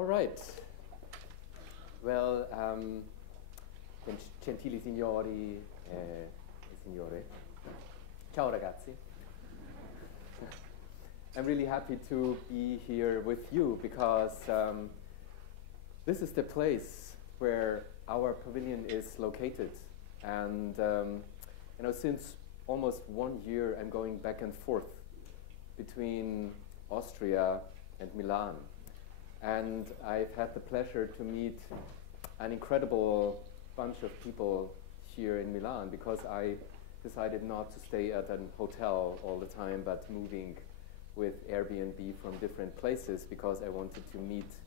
All right. Well, gentili signori e signore, ciao ragazzi. I'm really happy to be here with you because this is the place where our pavilion is located. And since almost 1 year, I'm going back and forth between Austria and Milan. And I've had the pleasure to meet an incredible bunch of people here in Milan because I decided not to stay at a hotel all the time, but moving with Airbnb from different places because I wanted to meet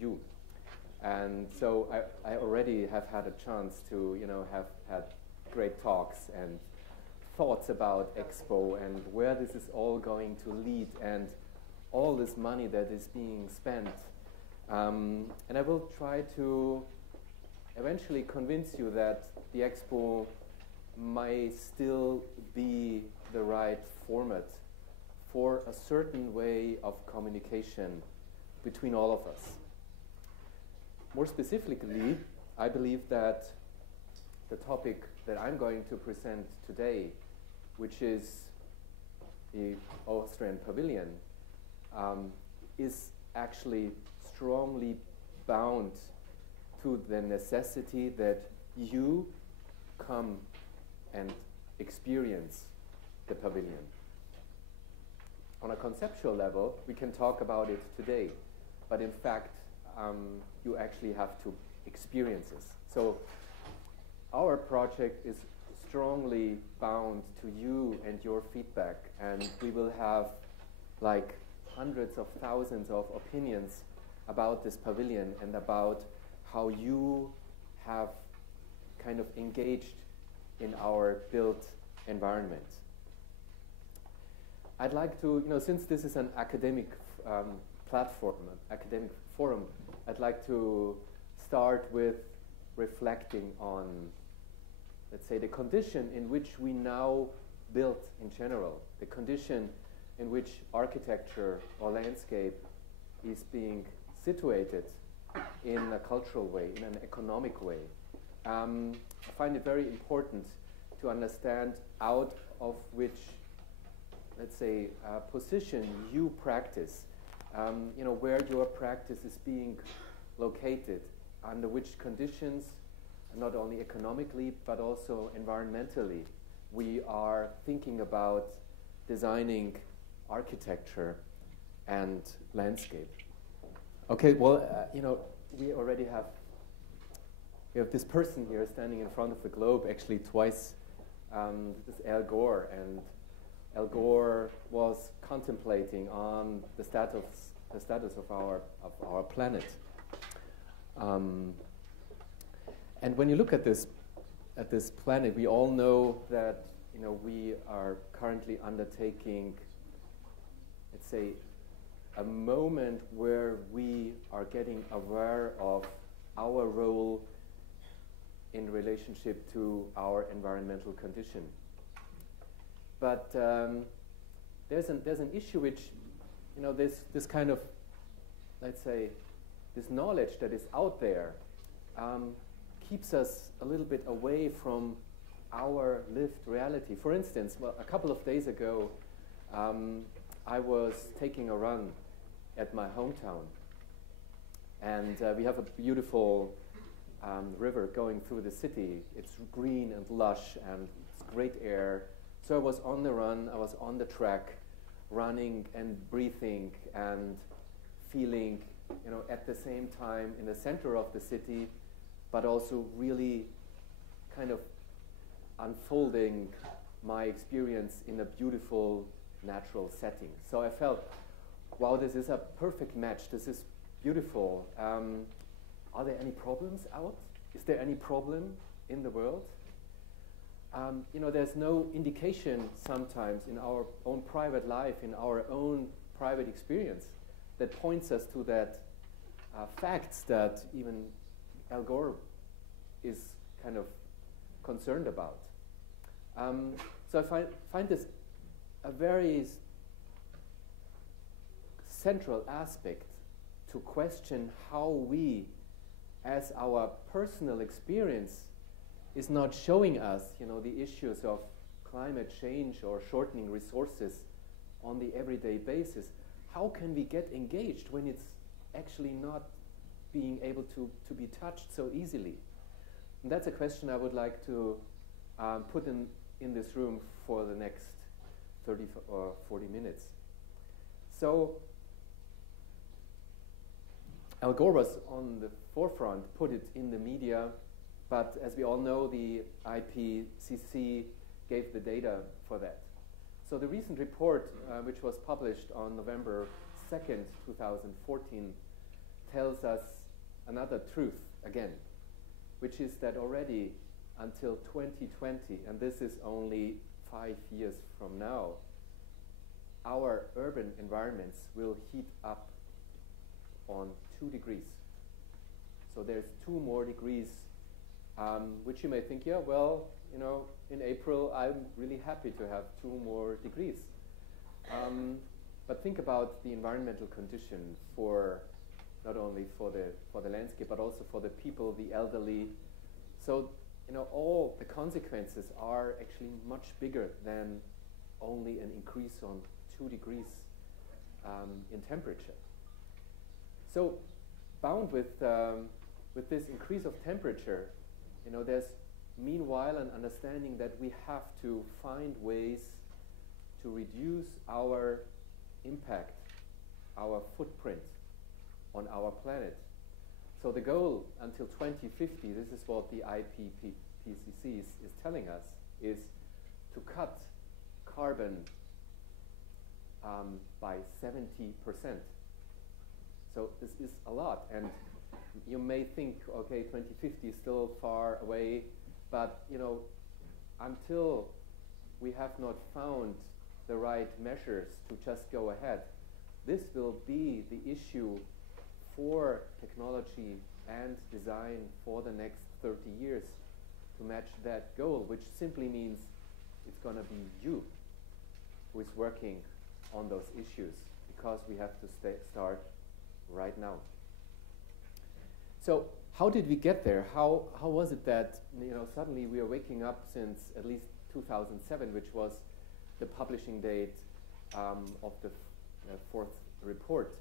you. And so I already have had a chance to, have had great talks and thoughts about Expo and where this is all going to lead and all this money that is being spent. And I will try to eventually convince you that the Expo might still be the right format for a certain way of communication between all of us. More specifically, I believe that the topic that I'm going to present today, which is the Austrian Pavilion, is actually strongly bound to the necessity that you come and experience the pavilion. On a conceptual level, we can talk about it today, but in fact, you actually have to experience this. So our project is strongly bound to you and your feedback, and we will have like hundreds of thousands of opinions about this pavilion and about how you have kind of engaged in our built environment. I'd like to, since this is an academic platform, an academic forum, I'd like to start with reflecting on, let's say, the condition in which we now build in general, the condition in which architecture or landscape is being situated in a cultural way, in an economic way. I find it very important to understand out of which, let's say, position you practice, where your practice is being located, under which conditions, not only economically, but also environmentally, we are thinking about designing architecture and landscape. Okay, well, we already have this person here standing in front of the globe actually twice. This is Al Gore, and Al Gore was contemplating on the status of our planet. And when you look at this planet, we all know that we are currently undertaking, let's say, a moment where we are getting aware of our role in relationship to our environmental condition. But there's an issue which, this kind of, let's say, this knowledge that is out there keeps us a little bit away from our lived reality. For instance, well, a couple of days ago, I was taking a run at my hometown, and we have a beautiful river going through the city. It's green and lush, and it's great air. So I was on the run, I was on the track, running and breathing and feeling, at the same time in the center of the city, but also really kind of unfolding my experience in a beautiful natural setting. So I felt, wow, this is a perfect match. This is beautiful. Are there any problems out? Is there any problem in the world? There's no indication sometimes in our own private life, in our own private experience, that points us to that facts that even Al Gore is kind of concerned about. So I find this a very central aspect to question how we, as our personal experience, is not showing us, the issues of climate change or shortening resources on the everyday basis. How can we get engaged when it's actually not being able to be touched so easily? And that's a question I would like to put in this room for the next 30 or 40 minutes. So Al Gore was on the forefront, put it in the media, but as we all know, the IPCC gave the data for that. So the recent report, which was published on November 2nd, 2014, tells us another truth again, which is that already until 2020, and this is only 5 years from now, our urban environments will heat up on 2 degrees. So there's 2 more degrees, which you may think, yeah, well, in April, I'm really happy to have 2 more degrees. But think about the environmental condition for not only for the landscape, but also for the people, the elderly. So, all the consequences are actually much bigger than only an increase on 2 degrees in temperature. So, bound with this increase of temperature, there's meanwhile an understanding that we have to find ways to reduce our impact, our footprint on our planet. So the goal until 2050, this is what the IPCC is telling us, is to cut carbon by 70%. So this is a lot, and you may think, okay, 2050 is still far away, but until we have not found the right measures to just go ahead, this will be the issue for technology and design for the next 30 years to match that goal, which simply means it's going to be you who is working on those issues, because we have to start right now. So how did we get there? How was it that suddenly we are waking up since at least 2007, which was the publishing date of the 4th report,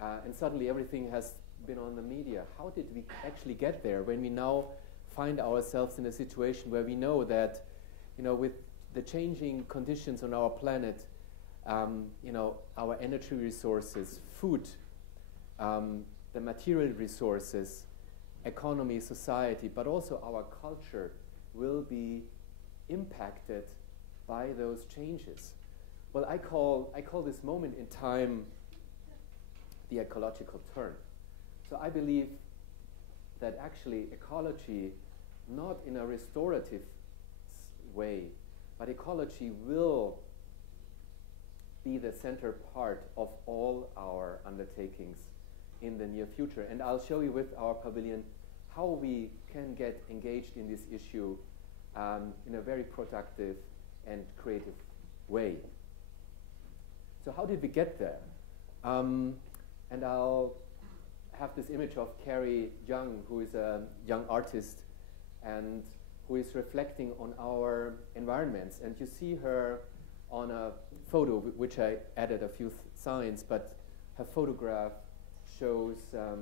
and suddenly everything has been on the media. How did we actually get there when we now find ourselves in a situation where we know that with the changing conditions on our planet, our energy resources, food, the material resources, economy, society, but also our culture will be impacted by those changes. Well, I call this moment in time the ecological turn. So I believe that actually ecology, not in a restorative way, but ecology will be the center part of all our undertakings in the near future. And I'll show you with our pavilion how we can get engaged in this issue in a very productive and creative way. So how did we get there? And I'll have this image of Carrie Young, who is a young artist and who is reflecting on our environments. And you see her on a photo, which I added a few signs, but her photograph shows a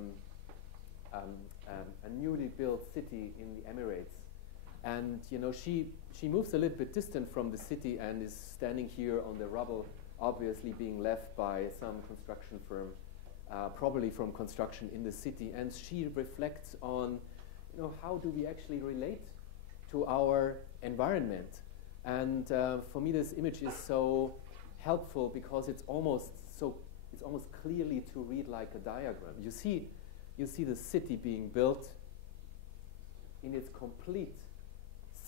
newly built city in the Emirates. And she moves a little bit distant from the city and is standing here on the rubble, obviously being left by some construction firm, probably from construction in the city. And she reflects on, how do we actually relate to our environment? And for me, this image is so helpful because it's almost clearly to read like a diagram. You see the city being built in its complete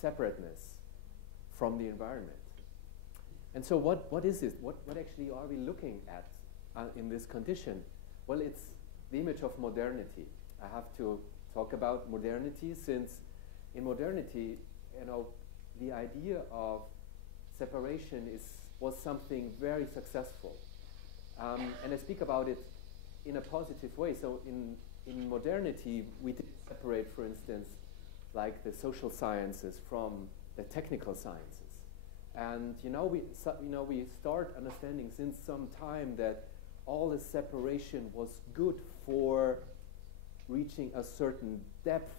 separateness from the environment. And so what is this? What actually are we looking at in this condition? Well, it's the image of modernity. I have to talk about modernity, since in modernity, the idea of separation was something very successful. And I speak about it in a positive way. So in modernity, we did separate, for instance, like the social sciences from the technical sciences. And we start understanding since some time that all this separation was good for reaching a certain depth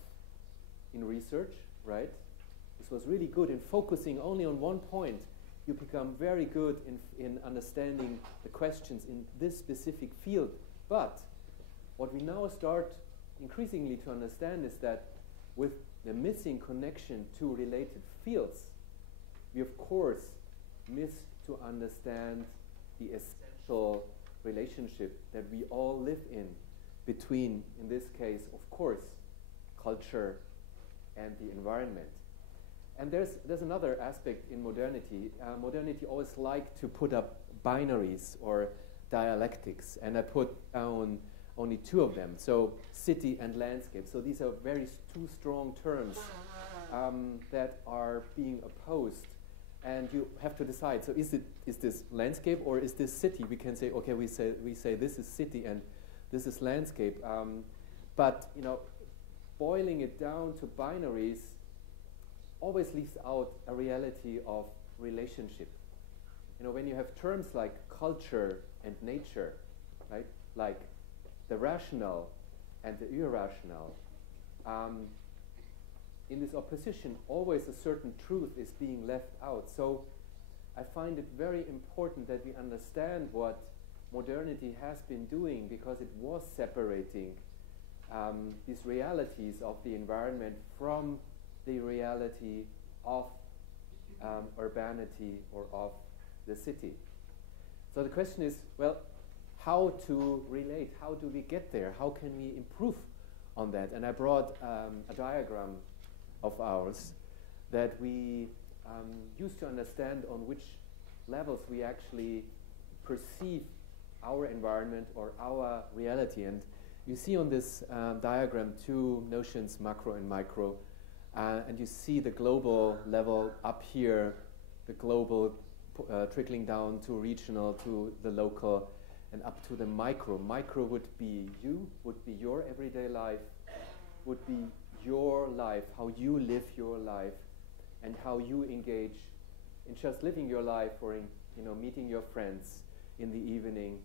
in research, right? This was really good in focusing only on one point. You become very good in understanding the questions in this specific field. But what we now start increasingly to understand is that with the missing connection to related fields, we of course miss to understand the essential relationship that we all live in between, in this case, of course, culture and the environment. And there's another aspect in modernity. Modernity always liked to put up binaries or dialectics, and I put down only two of them, so city and landscape. So these are two strong terms that are being opposed, and you have to decide. So is this landscape or is this city? We can say, okay, we say this is city and this is landscape, but boiling it down to binaries always leaves out a reality of relationship. When you have terms like culture and nature, right, like the rational and the irrational, in this opposition, always a certain truth is being left out. So I find it very important that we understand what modernity has been doing, because it was separating these realities of the environment from the reality of urbanity or of the city. So the question is, well, how to relate? How do we get there? How can we improve on that? And I brought a diagram of ours that we use to understand on which levels we actually perceive our environment or our reality. And you see on this diagram two notions, macro and micro. And you see the global level up here, the global trickling down to regional, to the local, and up to the micro. Micro would be you, would be your everyday life, would be your life, how you live your life, and how you engage in just living your life, or in meeting your friends in the evening,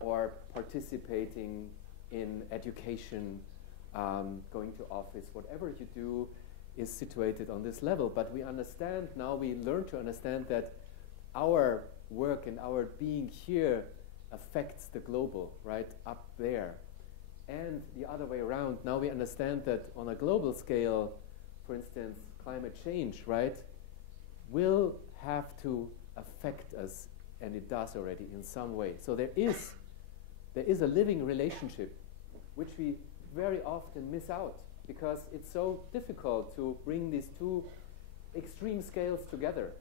or participating in education, going to office. Whatever you do is situated on this level. But we understand now, we learn to understand that our work and our being here affects the global, right, up there. And the other way around, now we understand that on a global scale, for instance, climate change, right, will have to affect us, and it does already in some way. So there is a living relationship which we very often miss out, because it's so difficult to bring these two extreme scales together.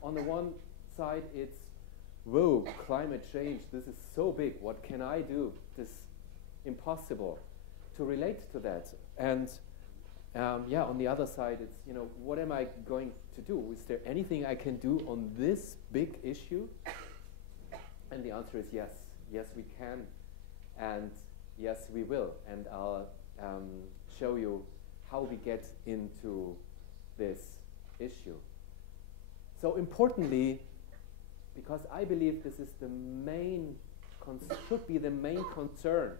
On the one side, it's, whoa, climate change, this is so big, what can I do? This is impossible to relate to that. And on the other side, it's, what am I going to do? Is there anything I can do on this big issue? And the answer is yes. Yes, we can. And yes, we will. And I'll show you how we get into this issue. So importantly, because I believe this is the main, should be the main concern,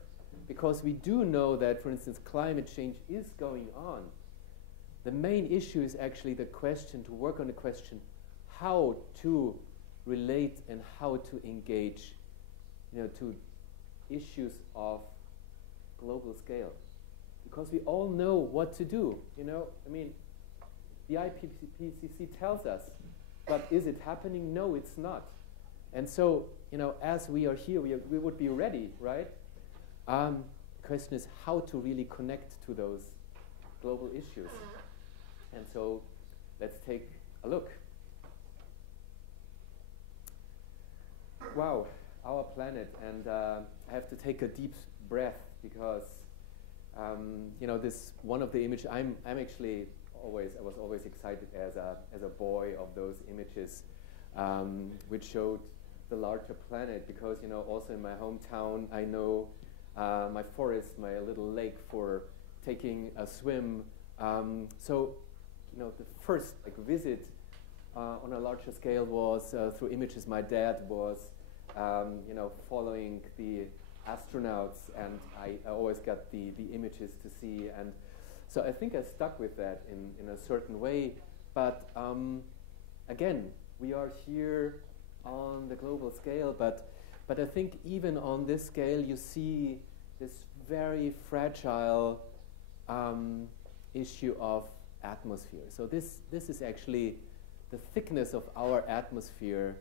because we do know that, for instance, climate change is going on. The main issue is actually the question, to work on the question, how to relate and how to engage, to issues of global scale. Because we all know what to do, the IPCC tells us, but is it happening? No, it's not. And so, as we are here, we would be ready, right? The question is how to really connect to those global issues. And so, let's take a look. Wow, our planet, and I have to take a deep breath, because this one of the images. I'm actually I was always excited as a boy of those images, which showed the larger planet, because also in my hometown I know my forest, my little lake for taking a swim. So the first visit on a larger scale was through images. My dad was following the astronauts, and I always got the images to see, and so I think I stuck with that in a certain way. But again, we are here on the global scale, but I think even on this scale you see this very fragile issue of atmosphere. So this is actually the thickness of our atmosphere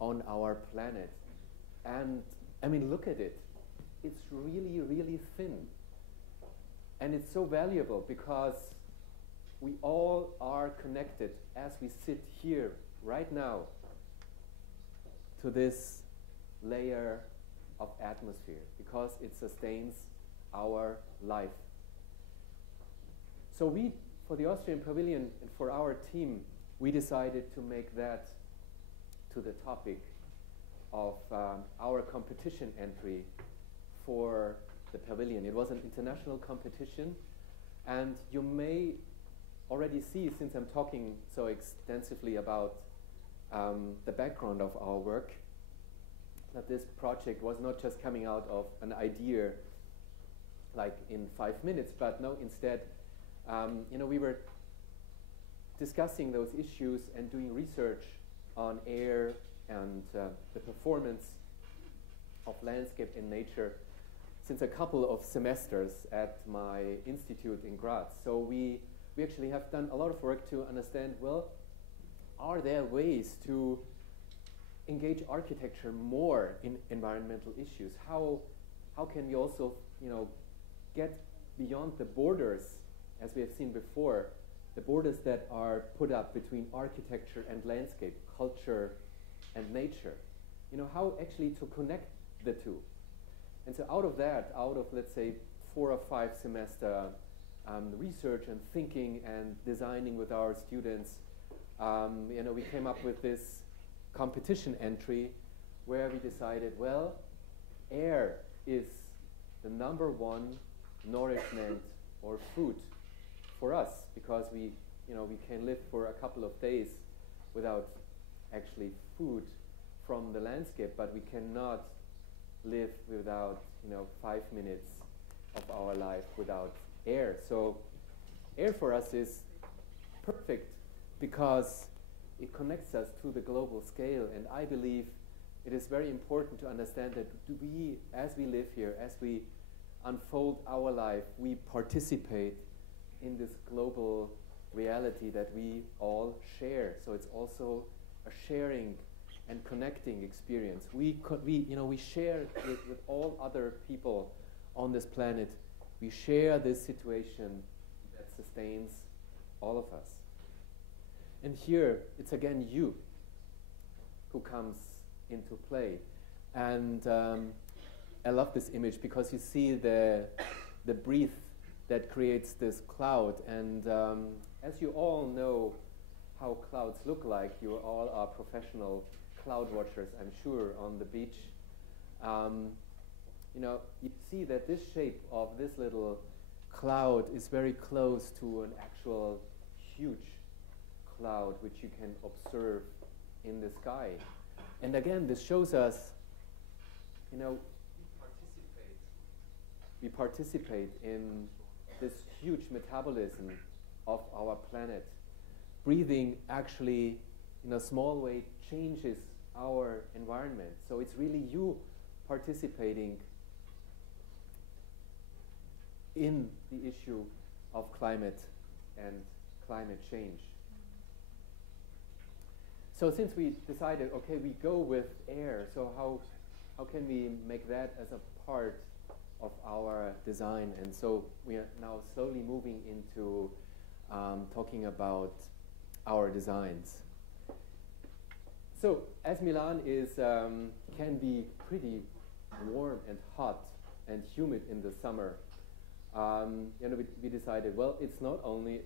on our planet. And I mean, look at it. It's really, really thin. And it's so valuable because we all are connected as we sit here right now to this layer of atmosphere, because it sustains our life. So we, for the Austrian Pavilion and for our team, we decided to make that to the topic of our competition entry for the pavilion. It was an international competition, and you may already see, since I'm talking so extensively about the background of our work, that this project was not just coming out of an idea like in 5 minutes, but no, instead, we were discussing those issues and doing research on air and the performance of landscape in nature since a couple of semesters at my institute in Graz. So we actually have done a lot of work to understand, well, are there ways to engage architecture more in environmental issues? How can we also, get beyond the borders, as we have seen before, the borders that are put up between architecture and landscape, culture and nature? How actually to connect the two. And so out of that, let's say 4 or 5 semester research and thinking and designing with our students, we came up with this competition entry where we decided, well, air is the #1 nourishment or food for us, because we can live for a couple of days without actually food from the landscape, but we cannot live without 5 minutes of our life without air. So air for us is perfect because it connects us to the global scale, and I believe it is very important to understand that we, as we live here, as we unfold our life, we participate in this global reality that we all share. So it's also a sharing and connecting experience. We share it with all other people on this planet. We share this situation that sustains all of us. And here, it's again you who comes into play. And I love this image because you see the breath that creates this cloud. And as you all know how clouds look like, you all are professional cloud watchers, I'm sure, on the beach. You see that this shape of this little cloud is very close to an actual huge cloud which you can observe in the sky. And again, this shows us, we participate in this huge metabolism of our planet. Breathing actually, in a small way, changes our environment. So it's really you participating in the issue of climate and climate change. So since we decided, okay, we go with air, so how can we make that as a part of our design? And so we are now slowly moving into talking about our designs. So as Milan is can be pretty warm and hot and humid in the summer, we decided, well, it's not only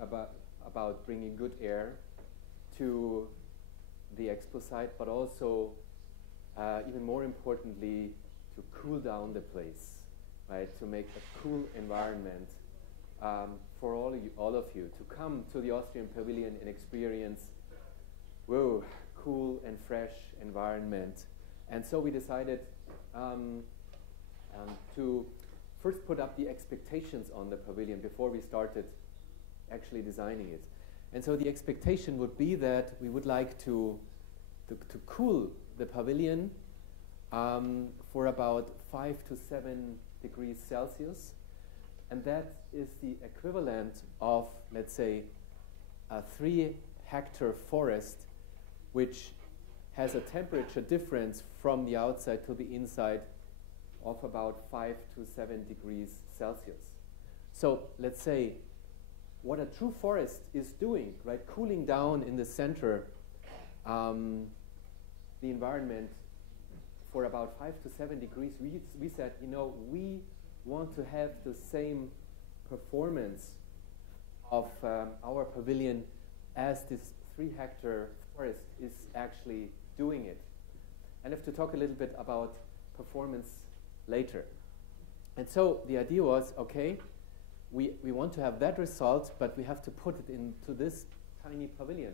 about bringing good air to the expo site, but also even more importantly, to cool down the place, right? To make a cool environment for all of you to come to the Austrian Pavilion and experience, whoa, cool and fresh environment. And so we decided to first put up the expectations on the pavilion before we started actually designing it. And so the expectation would be that we would like to cool the pavilion for about 5 to 7 degrees Celsius. And that is the equivalent of, let's say, a 3-hectare forest, which has a temperature difference from the outside to the inside of about 5 to 7 degrees Celsius. So let's say what a true forest is doing, right? Cooling down in the center the environment for about 5 to 7 degrees. We said, you know, we want to have the same performance of our pavilion as this 3-hectare forest is actually doing it. And I have to talk a little bit about performance later. And so the idea was, okay, we want to have that result, but we have to put it into this tiny pavilion.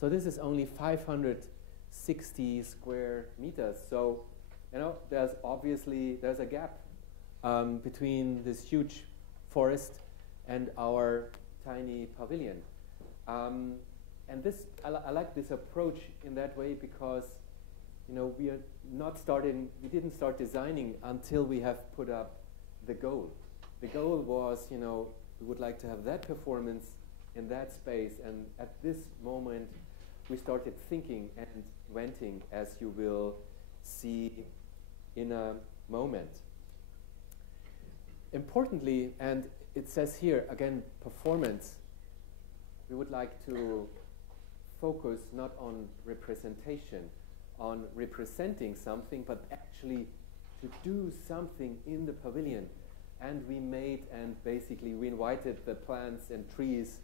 So this is only 560 square meters. So, you know, there's a gap between this huge forest and our tiny pavilion. And this, I like this approach in that way because, you know, we didn't start designing until we have put up the goal. The goal was, you know, we would like to have that performance in that space, and at this moment we started thinking and inventing, as you will see in a moment. Importantly, and it says here again, performance, we would like to focus not on representation, on representing something, but actually to do something in the pavilion. And we we invited the plants and trees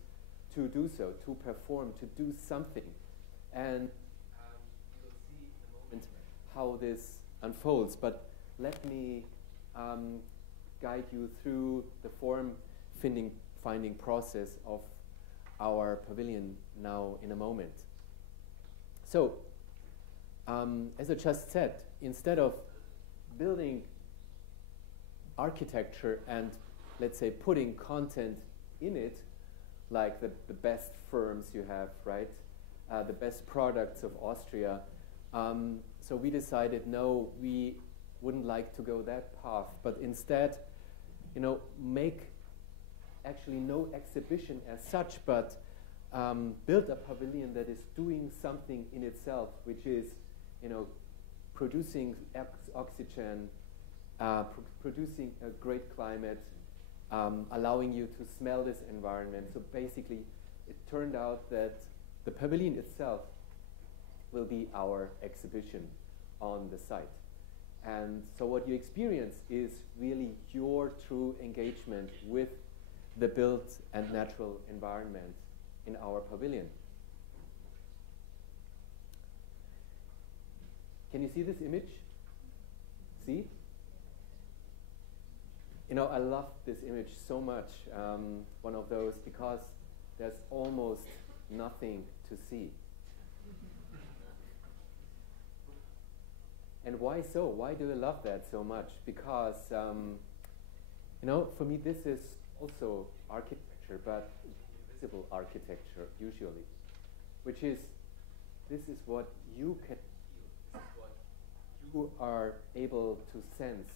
to do so, to perform, to do something. And you will see in a moment how this unfolds. But let me guide you through the form-finding process of our pavilion now in a moment. So, as I just said, instead of building architecture and, let's say, putting content in it, like the best firms you have, right? The best products of Austria. So we decided, no, we wouldn't like to go that path, but instead, you know, make actually no exhibition as such, but build a pavilion that is doing something in itself, which is, you know, producing oxygen, producing a great climate, allowing you to smell this environment. So basically, it turned out that the pavilion itself will be our exhibition on the site. And so what you experience is really your true engagement with the built and natural environment in our pavilion. Can you see this image? See? You know, I love this image so much, one of those, because there's almost nothing to see. And why so? Why do I love that so much? Because, you know, for me this is also architecture, but invisible architecture usually, which is, this is what you can feel, this is what you are able to sense.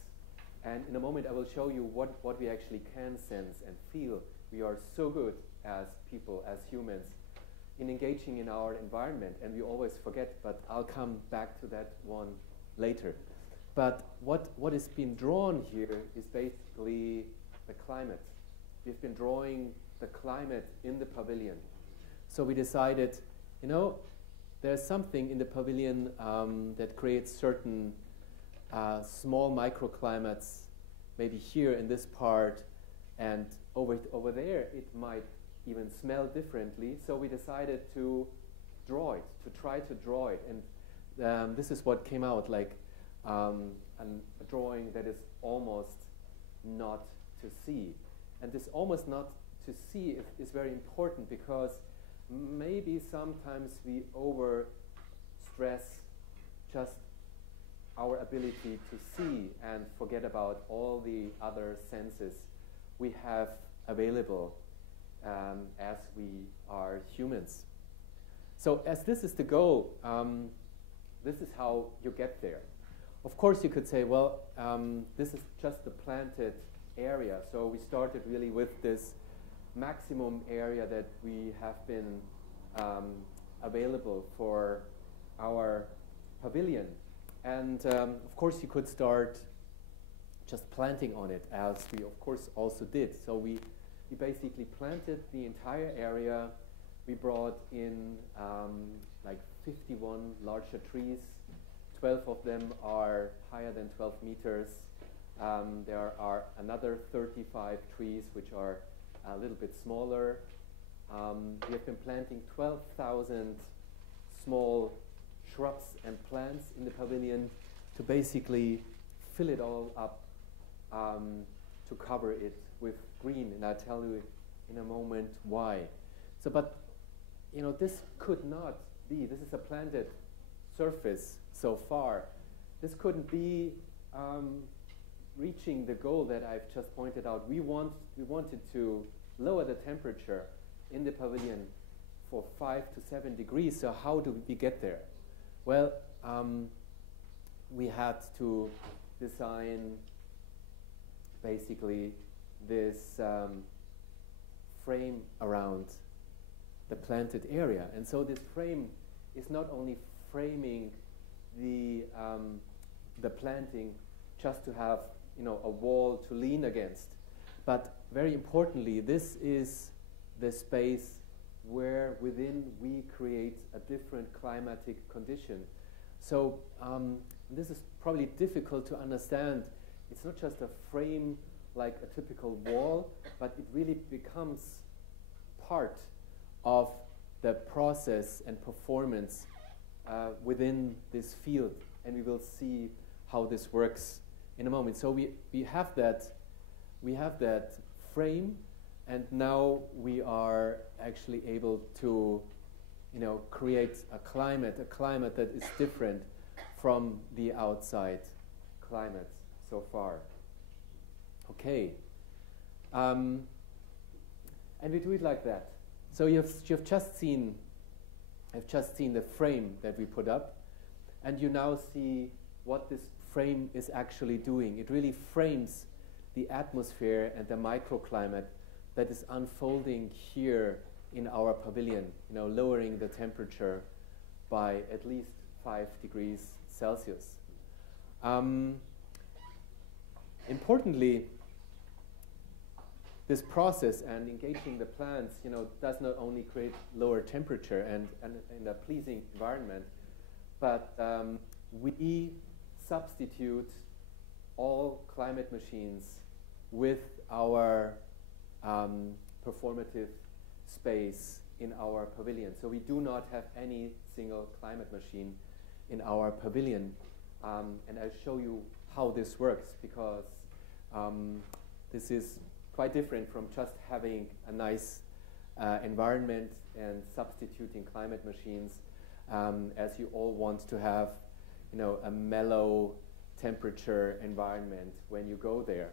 And in a moment I will show you what we actually can sense and feel. We are so good as people, as humans, in engaging in our environment, and we always forget, but I'll come back to that one later. But what is being drawn here is basically the climate. We've been drawing the climate in the pavilion. So we decided, you know, there's something in the pavilion that creates certain small microclimates, maybe here in this part, and over there it might even smell differently. So we decided to draw it, to try to draw it. And this is what came out, like a drawing that is almost not to see. And this almost not to see is very important, because maybe sometimes we over stress just our ability to see and forget about all the other senses we have available as we are humans. So as this is the goal, this is how you get there. Of course you could say, well, this is just the planted area. So we started really with this maximum area that we have been available for our pavilion. And of course you could start just planting on it, as we of course also did. So we basically planted the entire area. We brought in like 51 larger trees. 12 of them are higher than 12 meters. There are another 35 trees which are a little bit smaller. We have been planting 12,000 small shrubs and plants in the pavilion to basically fill it all up, to cover it with green, and I'll tell you in a moment why. So, but you know, this could not be, this is a planted surface so far. This couldn't be reaching the goal that I've just pointed out. We wanted to lower the temperature in the pavilion for 5 to 7 degrees. So how do we get there? Well, we had to design basically this frame around the planted area. And so this frame is not only framing the planting just to have, you know, a wall to lean against, but very importantly, this is the space where within we create a different climatic condition. So this is probably difficult to understand. It's not just a frame like a typical wall, but it really becomes part of the process and performance within this field, and we will see how this works in a moment. So we have that frame, and now we are actually able to, you know, create a climate that is different from the outside climate so far. Okay, and we do it like that. So you've just seen the frame that we put up, and you now see what this frame is actually doing. It really frames the atmosphere and the microclimate that is unfolding here in our pavilion, you know, lowering the temperature by at least 5 degrees Celsius. Importantly, this process and engaging the plants, you know, does not only create lower temperature and a pleasing environment, but we substitute all climate machines with our performative space in our pavilion. So we do not have any single climate machine in our pavilion. And I'll show you how this works, because this is quite different from just having a nice environment and substituting climate machines, as you all want to have, you know, a mellow temperature environment when you go there.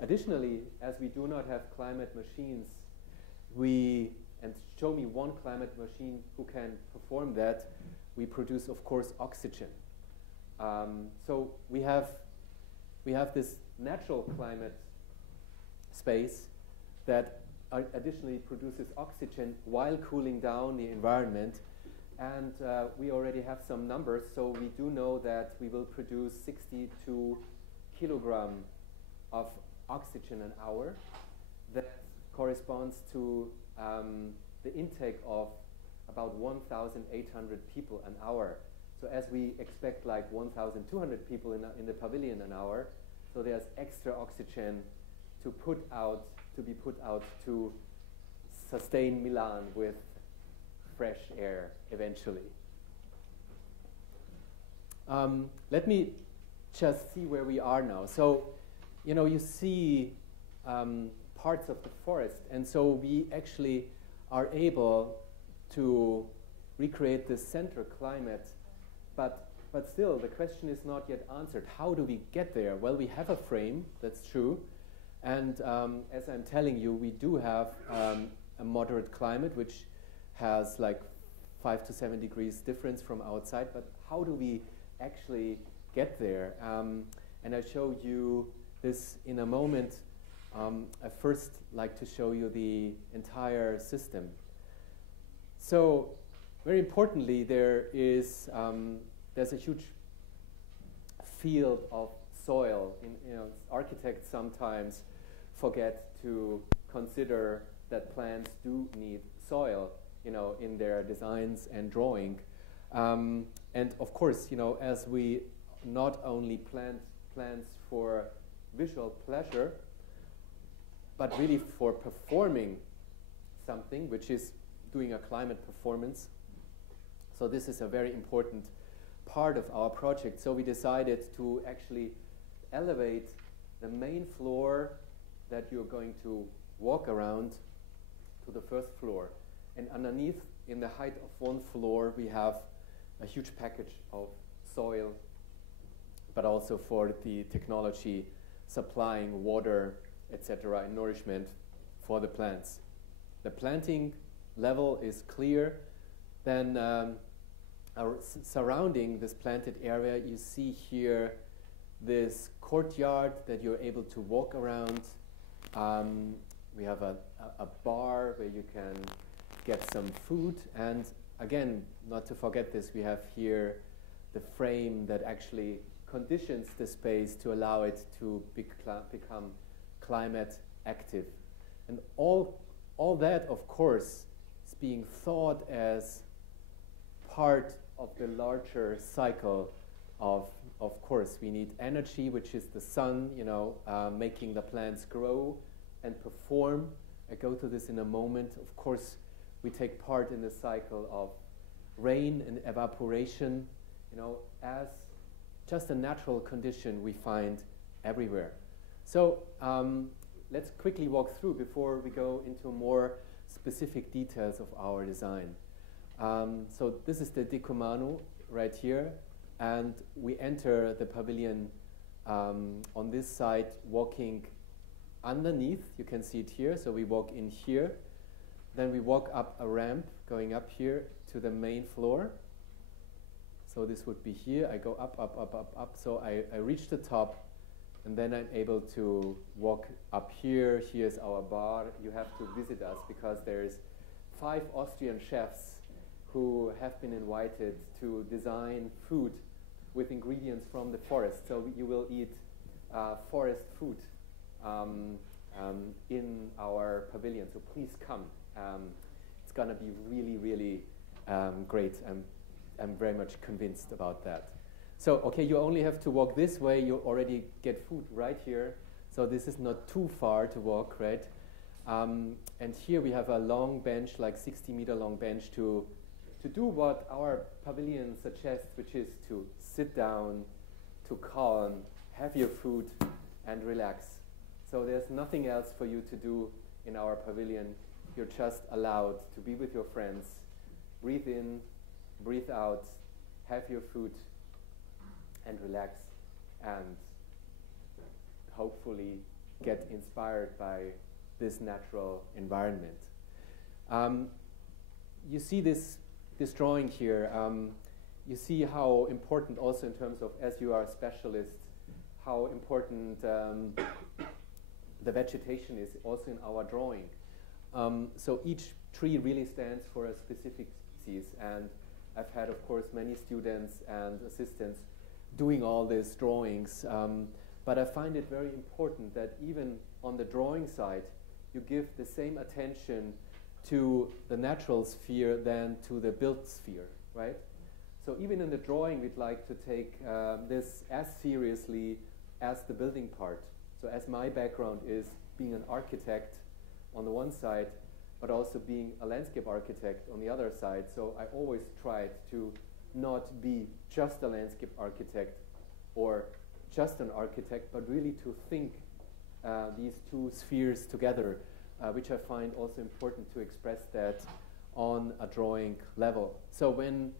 Additionally, as we do not have climate machines, and show me one climate machine who can perform that, we produce, of course, oxygen. So we have this natural climate space that additionally produces oxygen while cooling down the environment. And we already have some numbers, so we do know that we will produce 62 kilograms of oxygen an hour. That corresponds to the intake of about 1,800 people an hour. So as we expect like 1,200 people in the pavilion an hour, so there's extra oxygen to be put out to sustain Milan with fresh air eventually. Let me just see where we are now. So, you know, you see parts of the forest, and so we actually are able to recreate the center climate, but still the question is not yet answered. How do we get there? Well, we have a frame, that's true, and as I'm telling you, we do have a moderate climate which has like 5 to 7 degrees difference from outside, but how do we actually get there? And I show you this in a moment. I first like to show you the entire system. So, very importantly, there's a huge field of soil. Architects sometimes forget to consider that plants do need soil, in their designs and drawing. And of course, as we not only plant plants for visual pleasure, but really for performing something, which is doing a climate performance. So this is a very important part of our project. So we decided to actually elevate the main floor that you're going to walk around to the first floor. And underneath, in the height of one floor, we have a huge package of soil, but also for the technology supplying water, etc., and nourishment for the plants. The planting level is clear. Then surrounding this planted area, you see here this courtyard that you're able to walk around. We have a bar where you can get some food, and again, not to forget this, we have here the frame that actually conditions the space to allow it to become climate active. And all that, of course, is being thought as part of the larger cycle of course, we need energy, which is the sun, making the plants grow and perform. I go to this in a moment. Of course, we take part in the cycle of rain and evaporation, as just a natural condition we find everywhere. So let's quickly walk through before we go into more specific details of our design. So this is the Decumano right here, and we enter the pavilion on this side walking underneath. You can see it here, so we walk in here. Then we walk up a ramp going up here to the main floor. So this would be here. I go up, up, up, up, up. So I reach the top, and then I'm able to walk up here. Here's our bar. You have to visit us because there's 5 Austrian chefs who have been invited to design food with ingredients from the forest. So you will eat forest food in our pavilion. So please come. It's going to be really, really great. I'm very much convinced about that. So, okay, you only have to walk this way. You already get food right here. So this is not too far to walk, right? And here we have a long bench, like 60-meter long bench to do what our pavilion suggests, which is to sit down, to calm, have your food, and relax. So there's nothing else for you to do in our pavilion. You're just allowed to be with your friends, breathe in, breathe out, have your food, and relax, and hopefully get inspired by this natural environment. You see this drawing here. You see how important also in terms of, as you are a specialist, how important the vegetation is also in our drawing. So each tree really stands for a specific species, and I've had, of course, many students and assistants doing all these drawings, but I find it very important that even on the drawing side, you give the same attention to the natural sphere than to the built sphere, right? So even in the drawing, we'd like to take this as seriously as the building part. So as my background is being an architect on the one side, but also being a landscape architect on the other side, so I always tried to not be just a landscape architect or just an architect, but really to think these two spheres together, which I find also important to express that on a drawing level. So when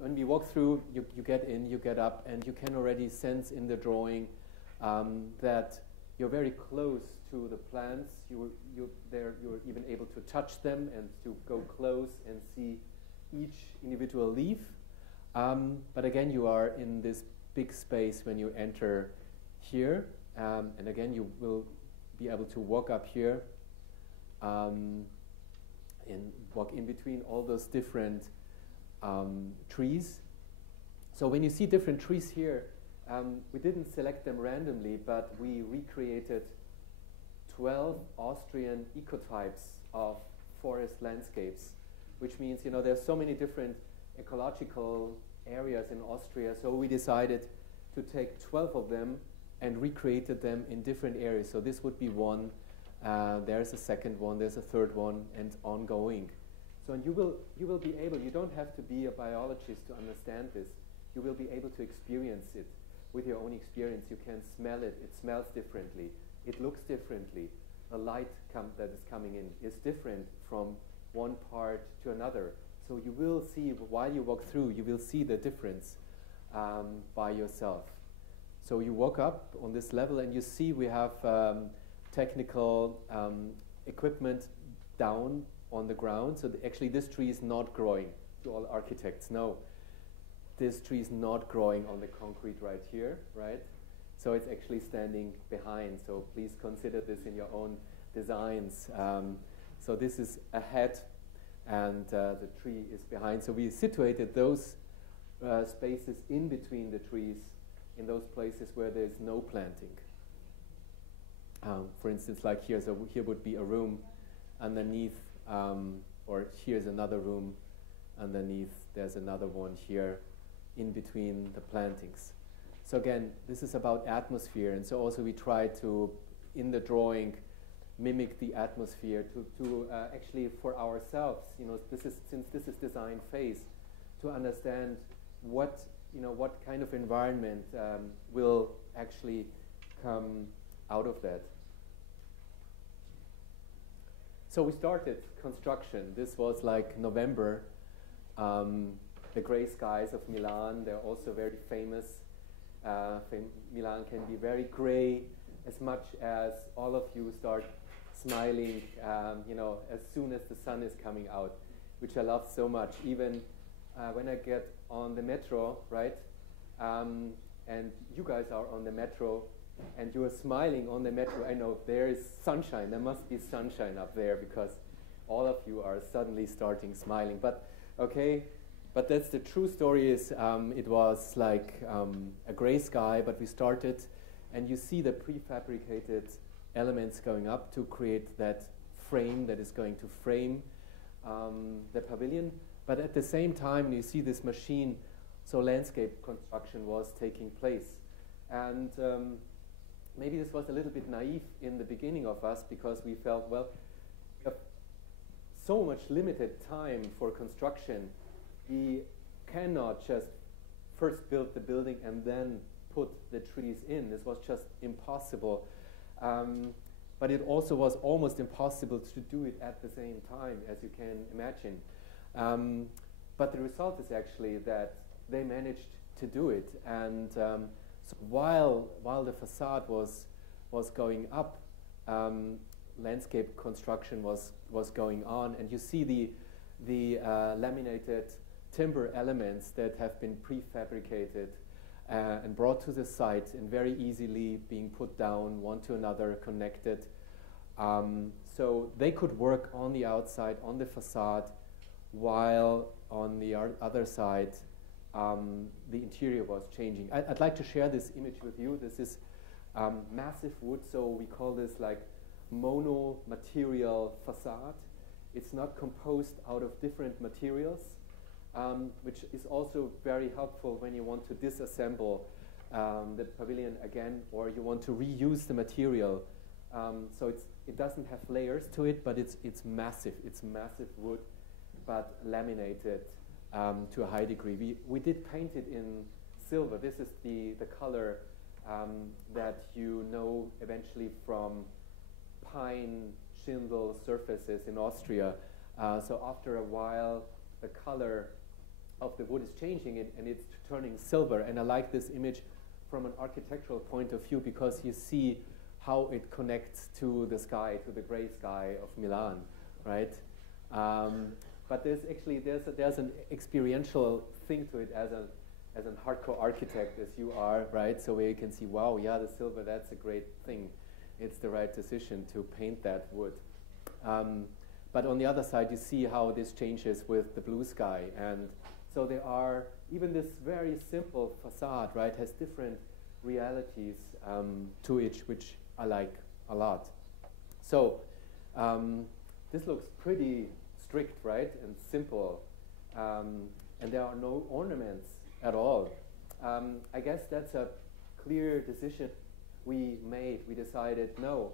we walk through, you get in, you get up, and you can already sense in the drawing that you're very close to the plants. You're even able to touch them and to go close and see each individual leaf. But again, you are in this big space when you enter here. And again, you will be able to walk up here and walk in between all those different trees. So when you see different trees here, we didn't select them randomly, but we recreated 12 Austrian ecotypes of forest landscapes, which means, you know, there's so many different ecological areas in Austria, so we decided to take 12 of them and recreated them in different areas. So this would be one, there's a second one, there's a third one, and ongoing. So and you will be able, you don't have to be a biologist to understand this. You will be able to experience it with your own experience. You can smell it, it smells differently, it looks differently. The light that is coming in is different from one part to another. So you will see, while you walk through, you will see the difference by yourself. So you walk up on this level and you see we have technical equipment down on the ground. So actually this tree is not growing, to all architects know. This tree is not growing on the concrete right here, right? So it's actually standing behind. So please consider this in your own designs. So this is ahead and the tree is behind. So we situated those spaces in between the trees in those places where there's no planting. For instance, like here, so here would be a room underneath, or here's another room underneath, there's another one here in between the plantings. So again, this is about atmosphere, and so also we try to, in the drawing, mimic the atmosphere to actually for ourselves, you know, since this is design phase, to understand what kind of environment will actually come out of that. So we started construction. This was like November. The gray skies of Milan, they're also very famous. Milan can be very gray as much as all of you start smiling, you know, as soon as the sun is coming out, which I love so much. Even when I get on the metro, right, and you guys are on the metro, and you are smiling on the metro, I know there is sunshine. There must be sunshine up there because all of you are suddenly starting smiling. But okay, but that's the true story. Is it was like a gray sky, but we started, and you see the prefabricated elements going up to create that frame that is going to frame the pavilion. But at the same time, you see this machine, so landscape construction was taking place. And maybe this was a little bit naive in the beginning of us because we felt, well, we have so much limited time for construction. We cannot just first build the building and then put the trees in. This was just impossible. But it also was almost impossible to do it at the same time, as you can imagine. But the result is actually that they managed to do it. And so while the facade was going up, landscape construction was going on, and you see the laminated timber elements that have been prefabricated and brought to the site and very easily being put down one to another, connected. So they could work on the outside, on the facade, while on the other side the interior was changing. I'd like to share this image with you. This is massive wood, so we call this like mono-material facade. It's not composed out of different materials, which is also very helpful when you want to disassemble the pavilion again, or you want to reuse the material. So it doesn't have layers to it, but it's massive. It's massive wood, but laminated to a high degree. We did paint it in silver. This is the color that you know eventually from pine shingle surfaces in Austria. So after a while, the color of the wood is changing and it's turning silver. And I like this image from an architectural point of view because you see how it connects to the sky, to the gray sky of Milan, right? But there's an experiential thing to it as an hardcore architect as you are, right? So where you can see, wow, yeah, the silver, that's a great thing. It's the right decision to paint that wood. But on the other side, you see how this changes with the blue sky. And so there are, even this very simple facade, right, has different realities to it, which I like a lot. So this looks pretty strict, right, and simple. And there are no ornaments at all. I guess that's a clear decision we made. We decided, no,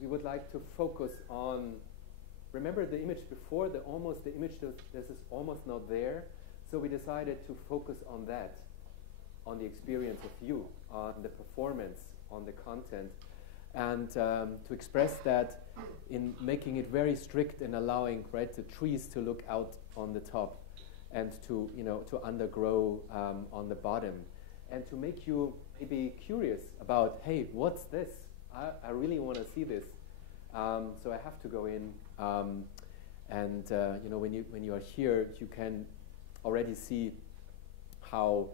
we would like to focus on, remember the image before, the image this is almost not there. So we decided to focus on that, on the experience of you, on the performance, on the content, and to express that in making it very strict and allowing, right, the trees to look out on the top and to, to undergrow on the bottom, and to make you maybe curious about, hey, what's this? I really want to see this. So I have to go in, and when you are here, you can already see how,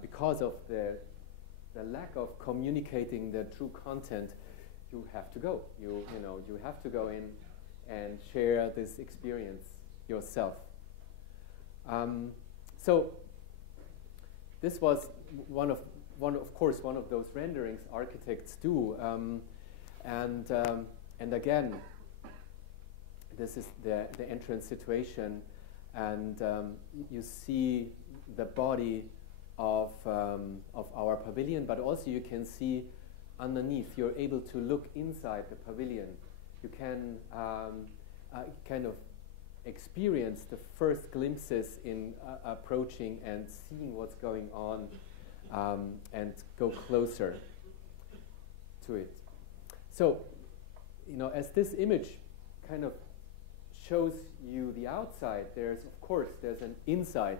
because of the lack of communicating the true content, you have to go. You have to go in and share this experience yourself. So this was one of those renderings architects do, and again, this is the entrance situation, and you see the body of our pavilion, but also you can see underneath. You're able to look inside the pavilion. You can kind of experience the first glimpses in approaching and seeing what's going on, and go closer to it. So, as this image kind of shows you the outside, there's an inside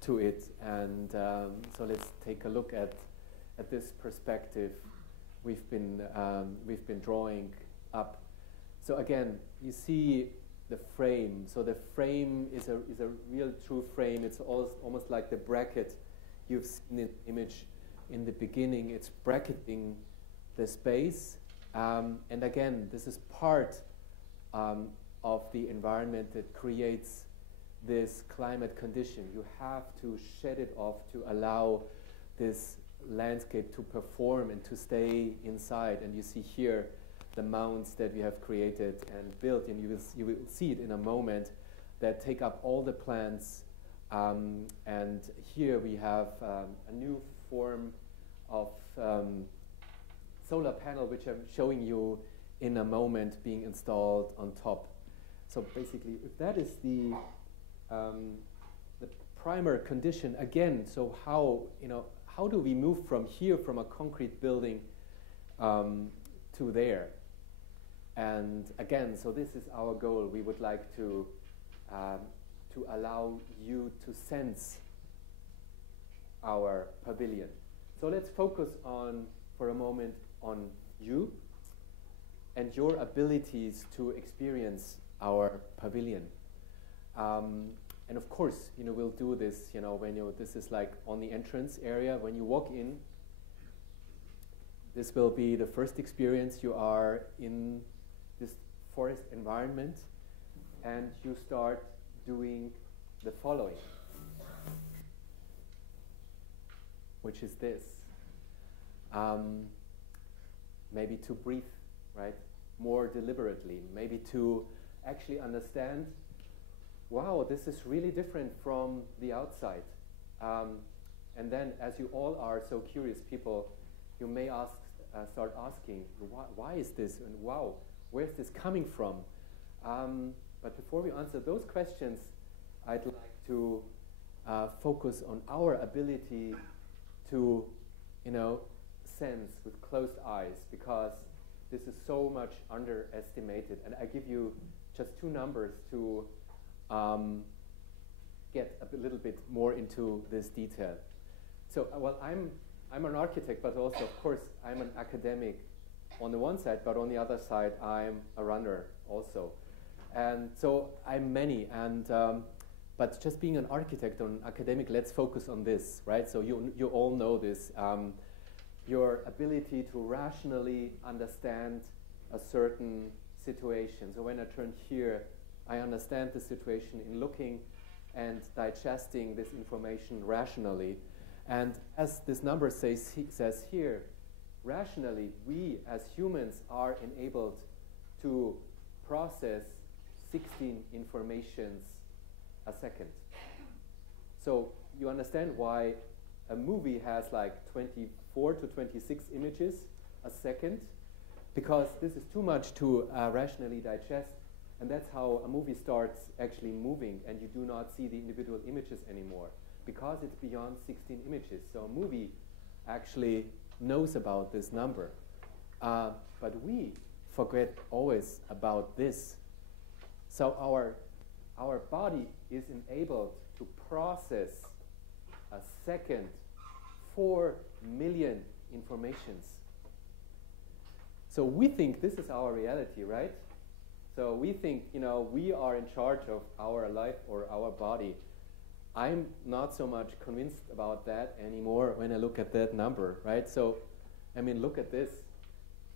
to it, and so let's take a look at this perspective we've been drawing up. So again, you see the frame. So the frame is a real true frame. It's almost like the bracket you've seen in the image in the beginning. It's bracketing the space, and again, this is part of the environment that creates this climate condition. You have to shed it off to allow this landscape to perform and to stay inside. And you see here the mounds that we have created and built, and you will see it in a moment, that take up all the plants. And here we have a new form of solar panel, which I'm showing you in a moment, being installed on top. So basically, if that is the primer condition, again, so how do we move from here, from a concrete building to there? And again, so this is our goal. We would like to allow you to sense our pavilion. So let's focus for a moment on you and your abilities to experience our pavilion. And of course, we'll do this, this is like on the entrance area. When you walk in, this will be the first experience. You are in this forest environment, and you start doing the following, which is this. Maybe to breathe, right, more deliberately. Maybe to actually understand, wow, this is really different from the outside. And then, as you all are so curious people, you may start asking, why is this? And wow, where's this coming from? But before we answer those questions, I'd like to focus on our ability to, sense with closed eyes, because this is so much underestimated. And I give you just two numbers to get a little bit more into this detail. So, well, I'm an architect, but also, of course, I'm an academic on the one side, but on the other side, I'm a runner also. And so I'm many, but just being an architect or an academic, let's focus on this, right? So you all know this. Your ability to rationally understand a certain situation. So when I turn here, I understand the situation in looking and digesting this information rationally. And as this number says here, rationally, we as humans are enabled to process 16 informations a second. So you understand why a movie has like 24 to 26 images a second, because this is too much to rationally digest, and that's how a movie starts actually moving, and you do not see the individual images anymore, because it's beyond 16 images. So a movie actually knows about this number. But we forget always about this. So our body is enabled to process a second 4 million informations. So we think this is our reality, right? So we think, we are in charge of our life or our body. I'm not so much convinced about that anymore when I look at that number, right? So, look at this.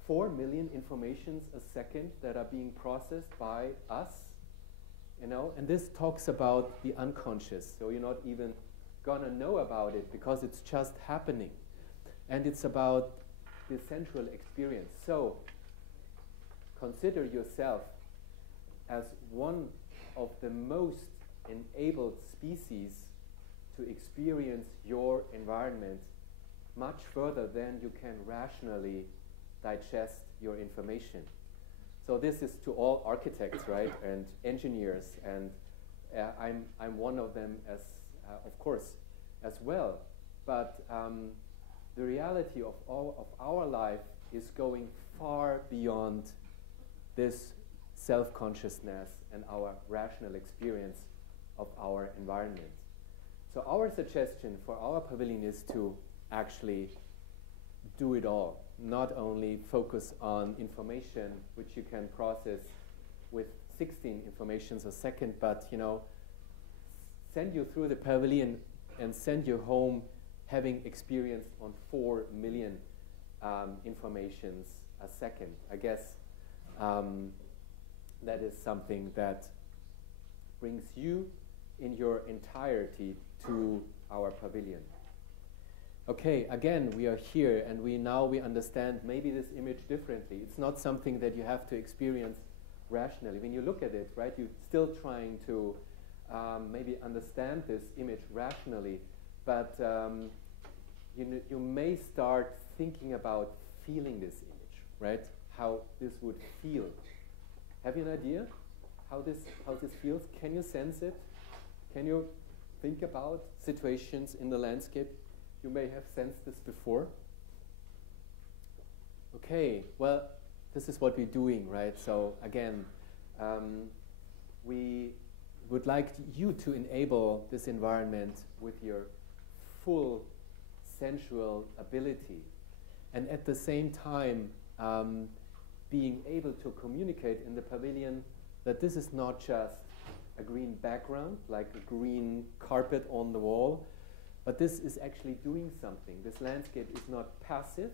4 million informations a second that are being processed by us, and this talks about the unconscious. So you're not even gonna know about it because it's just happening. And it's about the sensual experience. So consider yourself as one of the most enabled species to experience your environment much further than you can rationally digest your information. So this is to all architects, right, and engineers, and I'm one of them as, of course, as well. But the reality of all of our life is going far beyond this self-consciousness and our rational experience of our environment. So our suggestion for our pavilion is to actually do it all, not only focus on information which you can process with 16 informations a second, but send you through the pavilion and send you home having experienced on 4 million informations a second. I guess that is something that brings you in your entirety to our pavilion. Okay, again, we are here, and we understand maybe this image differently. It's not something that you have to experience rationally. When you look at it, right, you're still trying to maybe understand this image rationally, but you may start thinking about feeling this image, right? How this would feel. Have you an idea how this feels? Can you sense it? Can you think about situations in the landscape you may have sensed this before? Okay, well, this is what we're doing, right? So again, we would like you to enable this environment with your full sensual ability, and at the same time being able to communicate in the pavilion that this is not just a green background, like a green carpet on the wall, but this is actually doing something. This landscape is not passive,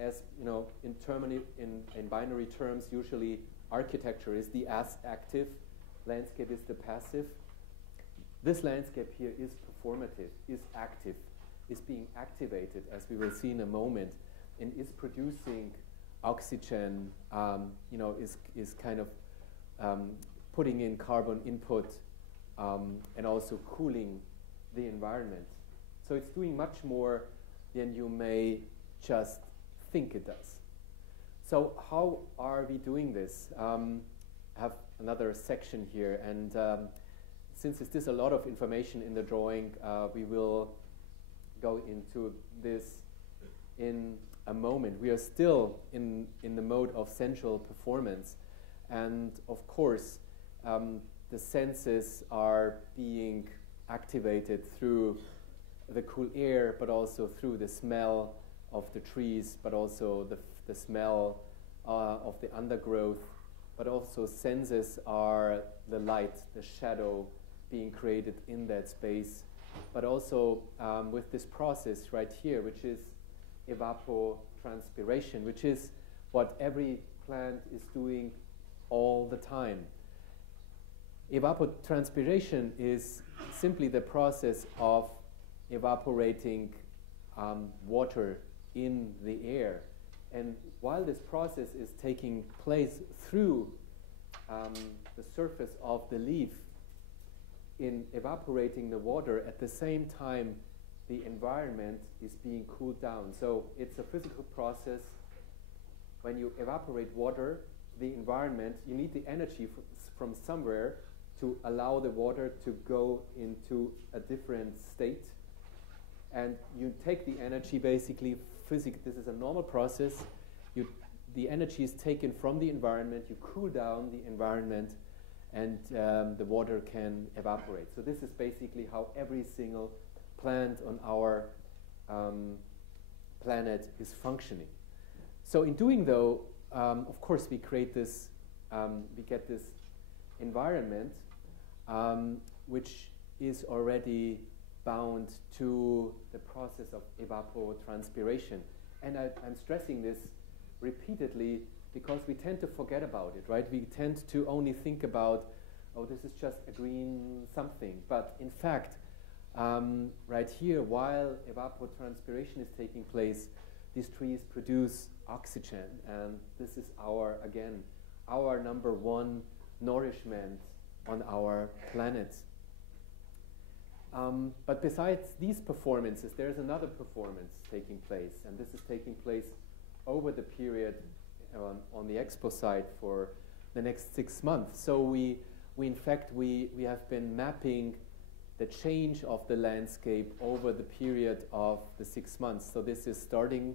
as in binary terms, usually architecture is the active, landscape is the passive. This landscape here is performative, is active, is being activated, as we will see in a moment, and is producing oxygen, is kind of putting in carbon input and also cooling the environment. So it's doing much more than you may just think it does. So how are we doing this? I have another section here, and since it is a lot of information in the drawing, we will go into this in a moment. We are still in the mode of sensual performance, and of course the senses are being activated through the cool air, but also through the smell of the trees, but also the smell of the undergrowth, but also senses are the light, the shadow being created in that space, but also with this process right here, which is Evapo Transpiration, which is what every plant is doing all the time. Evapo Transpiration is simply the process of evaporating water in the air. And while this process is taking place through the surface of the leaf, in evaporating the water, at the same time the environment is being cooled down. So it's a physical process. When you evaporate water, the environment, you need the energy from somewhere to allow the water to go into a different state. And you take the energy basically, this is a normal process. The energy is taken from the environment, you cool down the environment, and the water can evaporate. So this is basically how every single plant on our planet is functioning. So in doing though, of course we create this, we get this environment which is already bound to the process of evapotranspiration. And I'm stressing this repeatedly because we tend to forget about it, right? We tend to only think about, oh, this is just a green something. But in fact, right here, while evapotranspiration is taking place, these trees produce oxygen. And this is our, again, our number one nourishment on our planet. But besides these performances, there's another performance taking place. And this is taking place over the period on the Expo site for the next 6 months. So we have been mapping the change of the landscape over the period of the 6 months. So this is starting,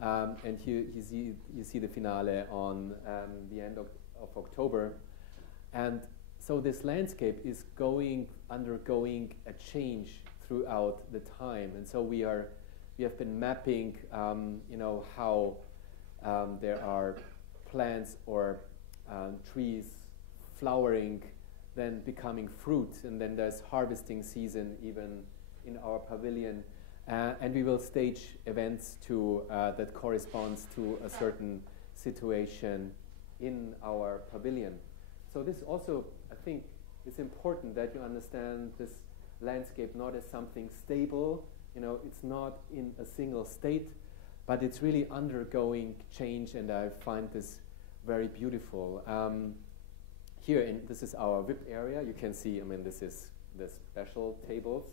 and here you see the finale on the end of October. And so this landscape is undergoing a change throughout the time. And so we have been mapping, how there are plants or trees flowering, then becoming fruit, and then there's harvesting season even in our pavilion. And we will stage events that corresponds to a certain situation in our pavilion. So this also, I think, is important that you understand this landscape not as something stable, it's not in a single state, but it's really undergoing change, and I find this very beautiful. Here, this is our VIP area. You can see, this is the special tables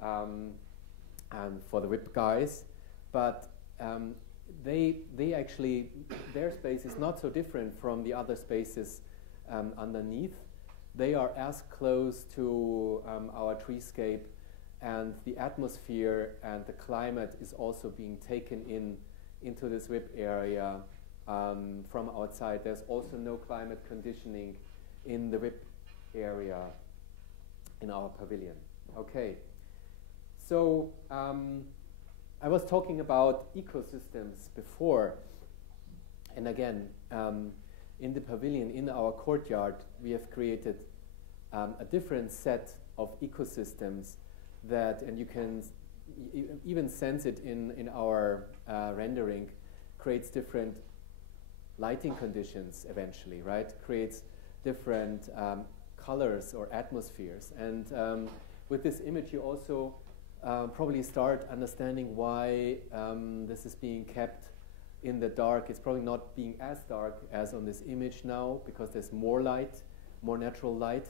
for the VIP guys, but they actually, their space is not so different from the other spaces underneath. They are as close to our treescape, and the atmosphere and the climate is also being taken into this VIP area from outside. There's also no climate conditioning in the VIP area in our pavilion. Okay, so I was talking about ecosystems before, and again, in the pavilion, in our courtyard, we have created a different set of ecosystems that, and you can even sense it in our rendering, creates different lighting conditions eventually, right? Creates different colors or atmospheres. And with this image, you also probably start understanding why this is being kept in the dark. It's probably not being as dark as on this image now because there's more light, more natural light,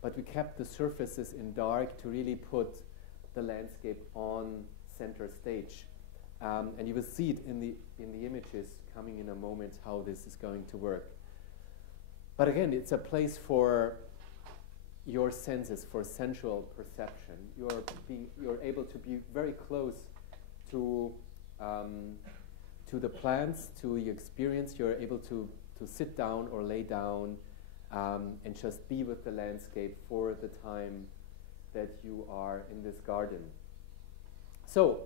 but we kept the surfaces in dark to really put the landscape on center stage. And you will see it in the images coming in a moment how this is going to work. But again, it's a place for your senses for sensual perception. You're able to be very close to the plants, to your experience. You're able to sit down or lay down and just be with the landscape for the time that you are in this garden. So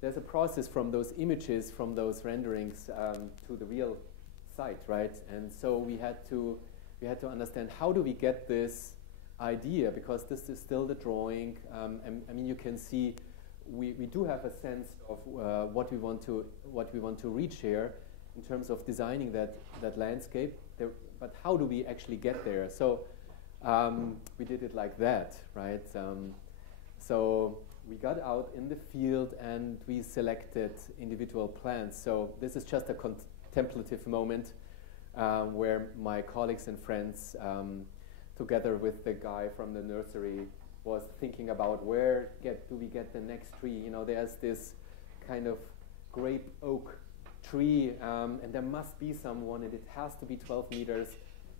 there's a process from those images, from those renderings to the real site, right? And so we had to understand, how do we get this idea, because this is still the drawing. I mean, you can see we do have a sense of what we want to reach here in terms of designing that landscape. But how do we actually get there? So we did it like that, right? So we got out in the field and we selected individual plants. So this is just a contemplative moment where my colleagues and friends, together with the guy from the nursery, was thinking about where do we get the next tree. You know, there's this kind of grape oak tree, and there must be someone, and it has to be 12 meters,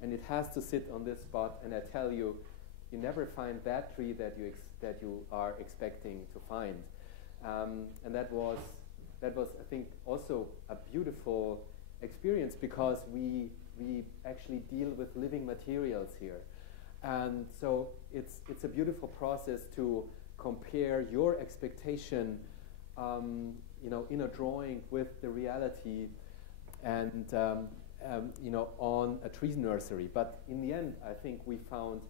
and it has to sit on this spot. And I tell you, you never find that tree that you are expecting to find. And that was, I think, also a beautiful experience, because we actually deal with living materials here. And so it's a beautiful process to compare your expectation, you know, in a drawing with the reality, and you know, on a tree nursery. But in the end, I think we found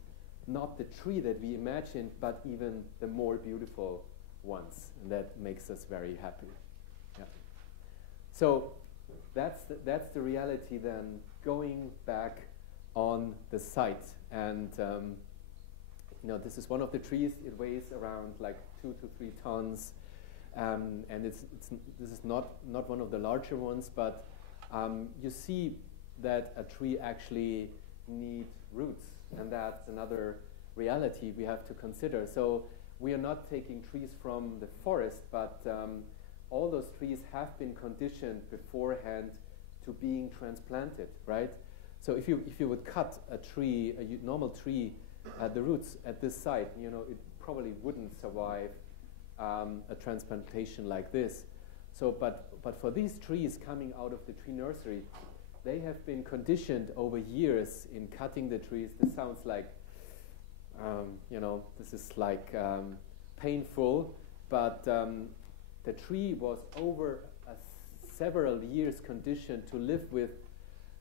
not the tree that we imagined, but even the more beautiful ones, and that makes us very happy. Yeah. So that's the reality then, going back on the site. And you know, this is one of the trees. It weighs around like 2 to 3 tons, and this is not one of the larger ones, but you see that a tree actually needs roots, and that's another reality we have to consider. So we are not taking trees from the forest, but all those trees have been conditioned beforehand to being transplanted, right? So if you would cut a tree, a normal tree, the roots at this site, you know, it probably wouldn't survive a transplantation like this. So, but for these trees coming out of the tree nursery, they have been conditioned over years in cutting the trees. This sounds like, you know, this is like painful, but the tree was over several years conditioned to live with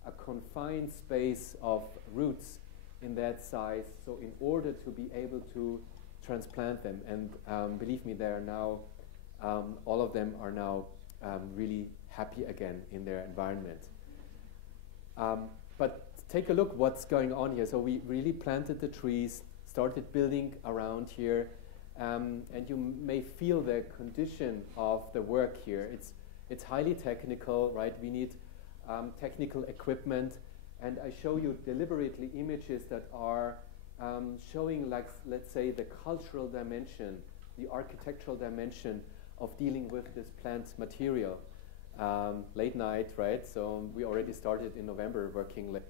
a confined space of roots in that size, so in order to be able to transplant them. And believe me, they are now, all of them are now really happy again in their environment. But take a look what's going on here. So we really planted the trees, started building around here, and you may feel the condition of the work here. It's highly technical, right? We need technical equipment, and I show you deliberately images that are showing, like, let's say, the cultural dimension, the architectural dimension of dealing with this plant material. Late night, right? So we already started in November working late.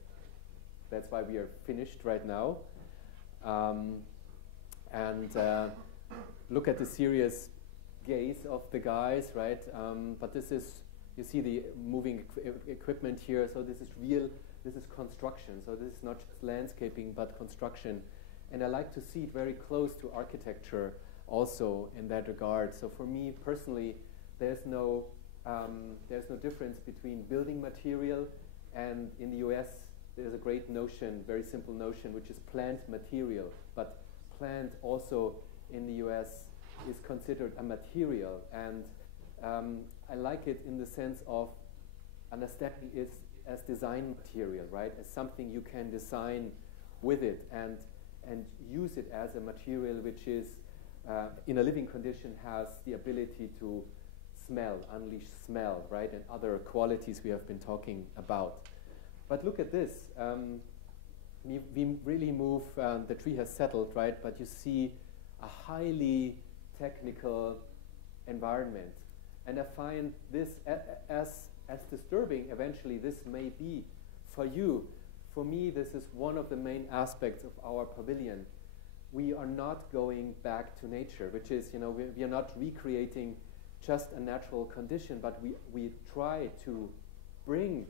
That's why we are finished right now. And look at the serious gaze of the guys, right? But this is, you see the moving equipment here. So this is real, this is construction. So this is not just landscaping, but construction. And I like to see it very close to architecture also in that regard. So for me personally, there's no difference between building material, and in the US there's a great notion, very simple notion, which is plant material. But plant also in the US is considered a material, and I like it in the sense of understanding it as design material, right? As something you can design with it and use it as a material which is in a living condition, has the ability to smell, unleash smell, right? And other qualities we have been talking about. But look at this. We really move, the tree has settled, right? But you see a highly technical environment. And I find this as disturbing, eventually, this may be for you, for me, this is one of the main aspects of our pavilion. We are not going back to nature, which is, we are not recreating just a natural condition, but we try to bring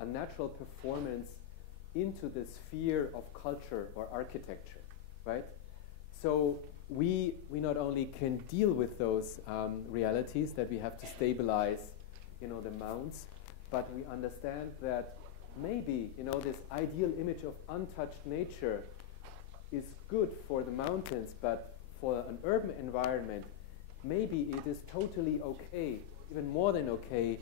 a natural performance into the sphere of culture or architecture, right? So we not only can deal with those realities that we have to stabilize, the mounts, but we understand that maybe, this ideal image of untouched nature is good for the mountains, but for an urban environment, maybe it is totally okay, even more than okay,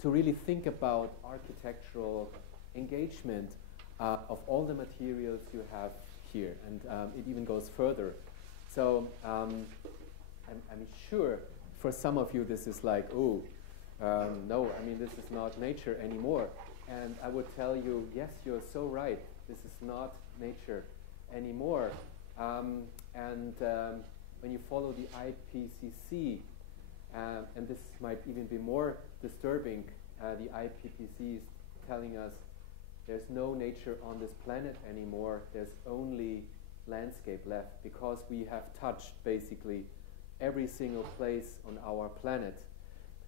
to really think about architectural engagement of all the materials you have here. And it even goes further. So I'm sure for some of you this is like, no, this is not nature anymore. And I would tell you, yes, you're so right. This is not nature anymore. When you follow the IPCC, and this might even be more disturbing, the IPCC is telling us there's no nature on this planet anymore. There's only landscape left because we have touched basically every single place on our planet.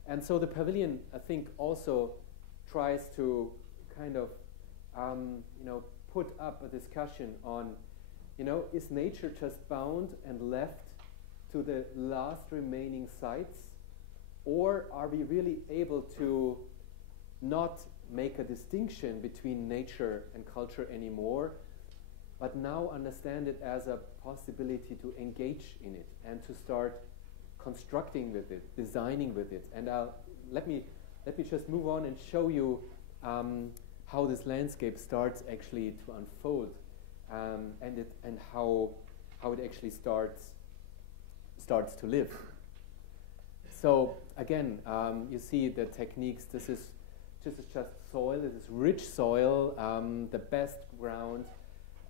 And so the pavilion, I think, also tries to kind of, put up a discussion on, is nature just bound and left to the last remaining sites, or are we really able to not make a distinction between nature and culture anymore, but now understand it as a possibility to engage in it and to start constructing with it, designing with it. And let me just move on and show you how this landscape starts actually to unfold, and how it actually starts to live. So again, you see the techniques. This is just soil. This is rich soil, the best ground,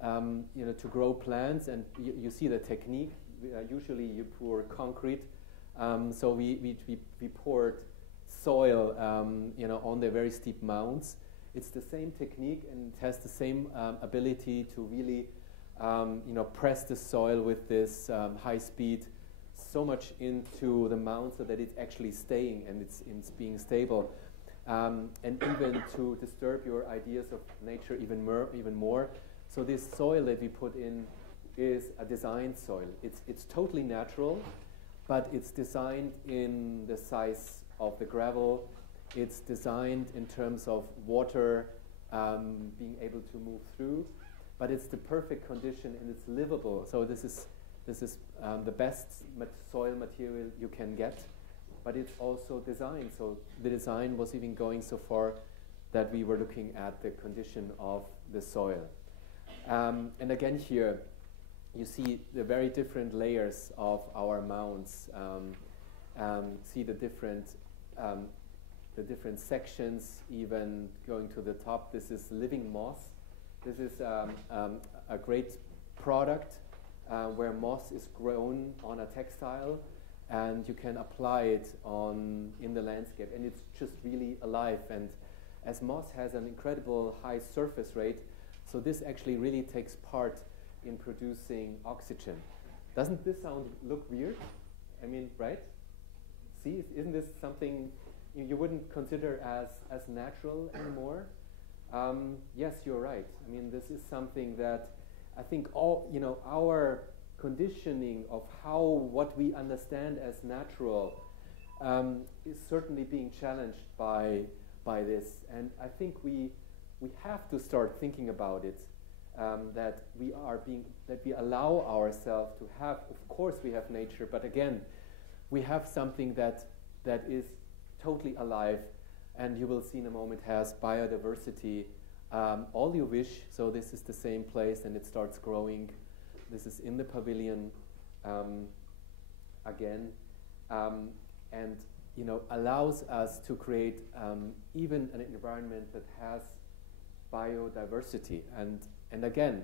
to grow plants. And you see the technique. Usually, you pour concrete. So we poured soil, on the very steep mounds. It's the same technique, and it has the same ability to really, press the soil with this high speed so much into the mound so that it's actually staying and it's being stable, and even to disturb your ideas of nature even more. So this soil that we put in is a designed soil. It's totally natural, but it's designed in the size of the gravel. It's designed in terms of water being able to move through, but it's the perfect condition and it's livable. So this is the best soil material you can get, but it's also designed. So the design was even going so far that we were looking at the condition of the soil. And again here, you see the very different layers of our mounds. See the different sections, even going to the top. This is living moss. This is a great product where moss is grown on a textile, and you can apply it in the landscape, and it's just really alive. And as moss has an incredible high surface rate, so this actually really takes part in producing oxygen. Doesn't this look weird? I mean, right? See, isn't this something you wouldn't consider as natural anymore? Yes, you're right. I mean, this is something that I think our conditioning of what we understand as natural is certainly being challenged by this. And I think we have to start thinking about it, that we allow ourselves to have, of course we have nature, but again, we have something that is totally alive, and you will see in a moment has biodiversity, all you wish. So this is the same place, and it starts growing. This is in the pavilion again, and allows us to create even an environment that has biodiversity. And again,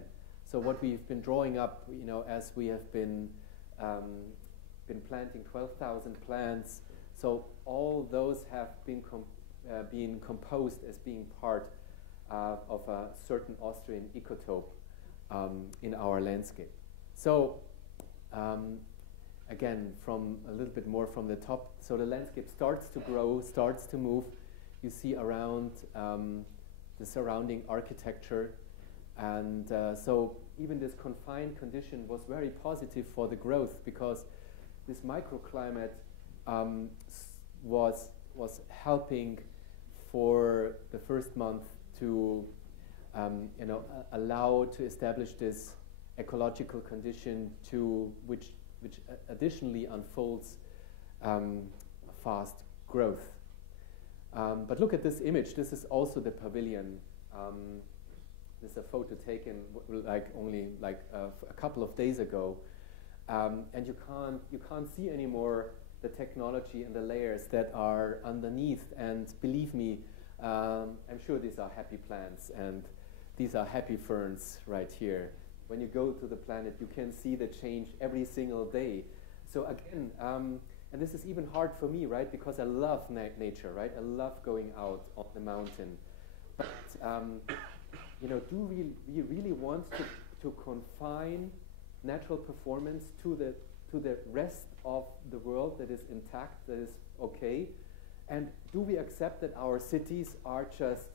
so what we've been drawing up, as we have been planting 12,000 plants. So all those have been composed as being part of a certain Austrian ecotope in our landscape. So again, from a little bit more from the top, so the landscape starts to grow, starts to move. You see around the surrounding architecture, and so even this confined condition was very positive for the growth, because this microclimate was helping for the first month to allow to establish this ecological condition to which additionally unfolds fast growth. But look at this image. This is also the pavilion. This is a photo taken only a couple of days ago, and you can't see anymore the technology and the layers that are underneath. And believe me, I'm sure these are happy plants and these are happy ferns right here. When you go to the planet, you can see the change every single day. So again, and this is even hard for me, right? Because I love nature, right? I love going out on the mountain. But do we really want to confine natural performance to the rest of the world that is intact, that is okay? And do we accept that our cities are just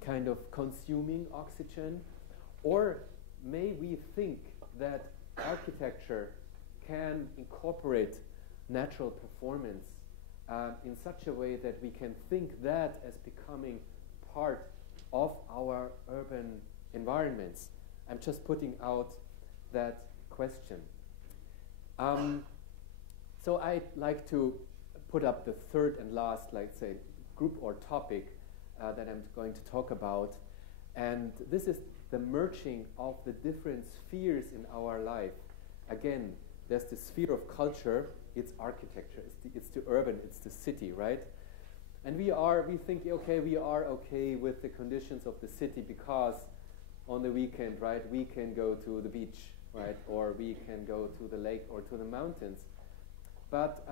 kind of consuming oxygen? Or may we think that architecture can incorporate natural performance in such a way that we can think that as becoming part of our urban environments? I'm just putting out that question. So I'd like to put up the third and last, let's say, group or topic that I'm going to talk about. And this is the merging of the different spheres in our life. Again, there's the sphere of culture, it's architecture, it's the urban, it's the city, right? And we think, okay, we are okay with the conditions of the city because on the weekend, right, we can go to the beach, right, or we can go to the lake or to the mountains. But,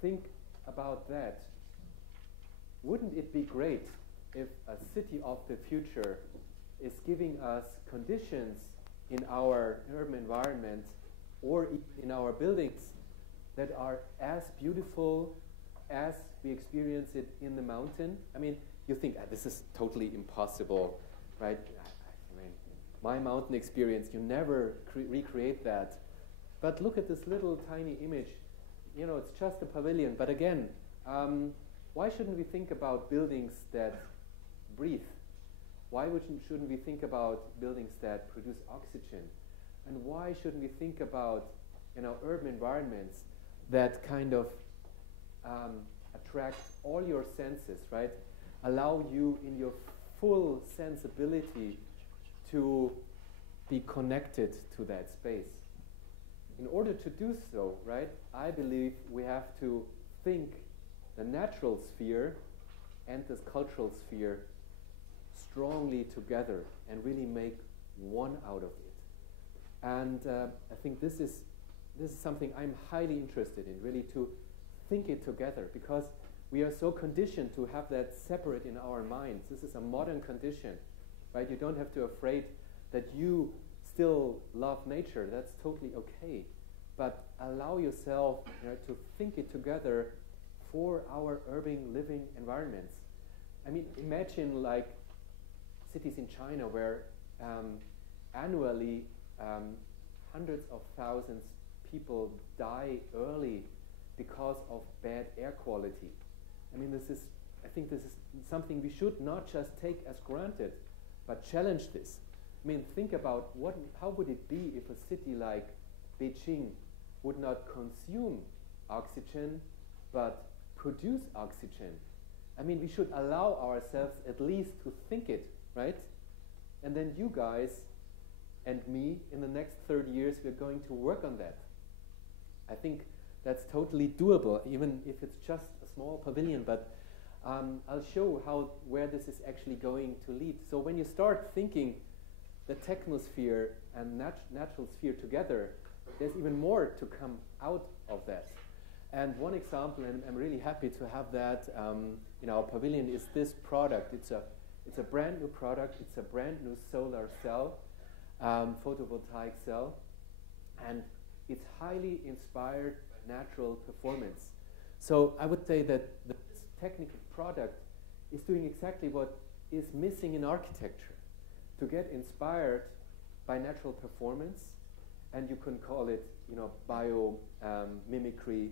think about that. Wouldn't it be great if a city of the future is giving us conditions in our urban environment or in our buildings that are as beautiful as we experience it in the mountain? I mean, you think, this is totally impossible, right? I mean, my mountain experience, you never recreate that. But look at this little tiny image. It's just a pavilion. But again, why shouldn't we think about buildings that breathe? Why shouldn't we think about buildings that produce oxygen? And why shouldn't we think about urban environments that kind of attract all your senses, right? Allow you in your full sensibility to be connected to that space. In order to do so, right, I believe we have to think the natural sphere and this cultural sphere strongly together and really make one out of it. And I think this is something I'm highly interested in, really to think it together, because we are so conditioned to have that separate in our minds. This is a modern condition, right? You don't have to be afraid that you still love nature. That's totally okay. But allow yourself to think it together for our urban living environments. I mean, imagine like cities in China where annually hundreds of thousands people die early because of bad air quality. I mean, I think this is something we should not just take as granted, but challenge this. I mean, think about how would it be if a city like Beijing would not consume oxygen, but produce oxygen? I mean, we should allow ourselves at least to think it, right? And then you guys and me, in the next 30 years, we're going to work on that. I think that's totally doable, even if it's just a small pavilion, but I'll show where this is actually going to lead. So when you start thinking the technosphere and natural sphere together, there's even more to come out of that. And one example, and I'm really happy to have that in our pavilion, is this product. It's a It's a brand new product. It's a brand new solar cell, photovoltaic cell, and it's highly inspired by natural performance. So I would say that this technical product is doing exactly what is missing in architecture, to get inspired by natural performance, and you can call it, mimicry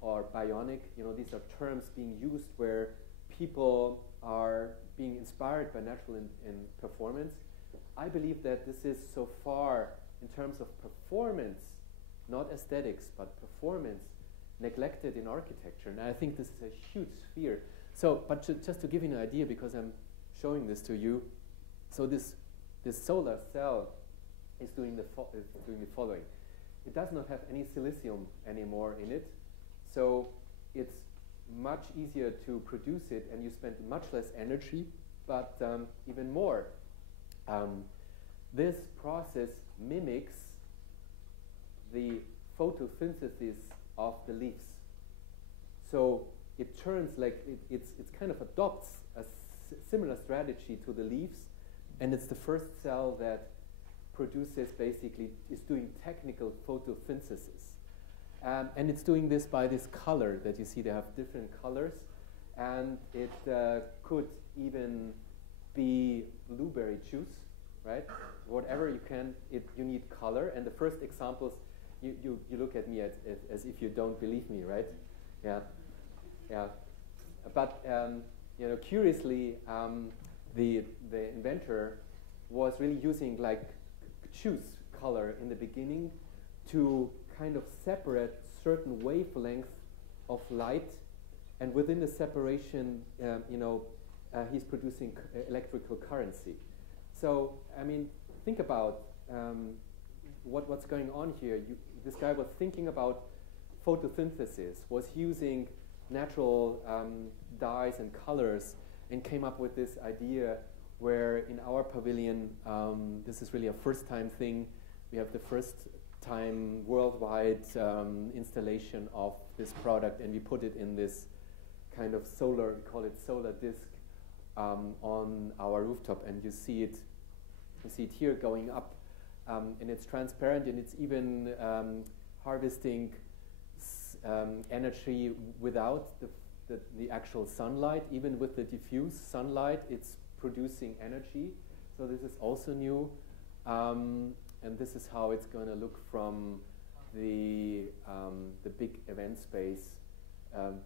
or bionic. These are terms being used where people are being inspired by natural in performance. I believe that this is so far, in terms of performance, not aesthetics, but performance, neglected in architecture. And I think this is a huge sphere. So, but just to give you an idea, because I'm showing this to you, so this solar cell is doing the following. It does not have any silicium anymore in it, so it's much easier to produce it, and you spend much less energy, but even more. This process mimics the photosynthesis of the leaves. So it turns like it's kind of adopts a similar strategy to the leaves, and it's the first cell that produces, basically, is doing technical photosynthesis. And it's doing this by this color that you see. They have different colors, and it could even be blueberry juice, right? Whatever you can, you need color. And the first examples, you look at me as if you don't believe me, right? Yeah, yeah. But curiously, the inventor was really using like juice color in the beginning to kind of separate certain wavelengths of light, and within the separation, he's producing electrical currency. So, I mean, think about what's going on here. This guy was thinking about photosynthesis, was using natural dyes and colors, and came up with this idea where in our pavilion, this is really a first-time thing. We have the first time worldwide installation of this product, and we put it in this kind of solar, we call it solar disc, on our rooftop, and you see it here going up, and it's transparent, and it's even harvesting energy without the actual sunlight. Even with the diffuse sunlight, it's producing energy. So this is also new. And this is how it's going to look from the big event space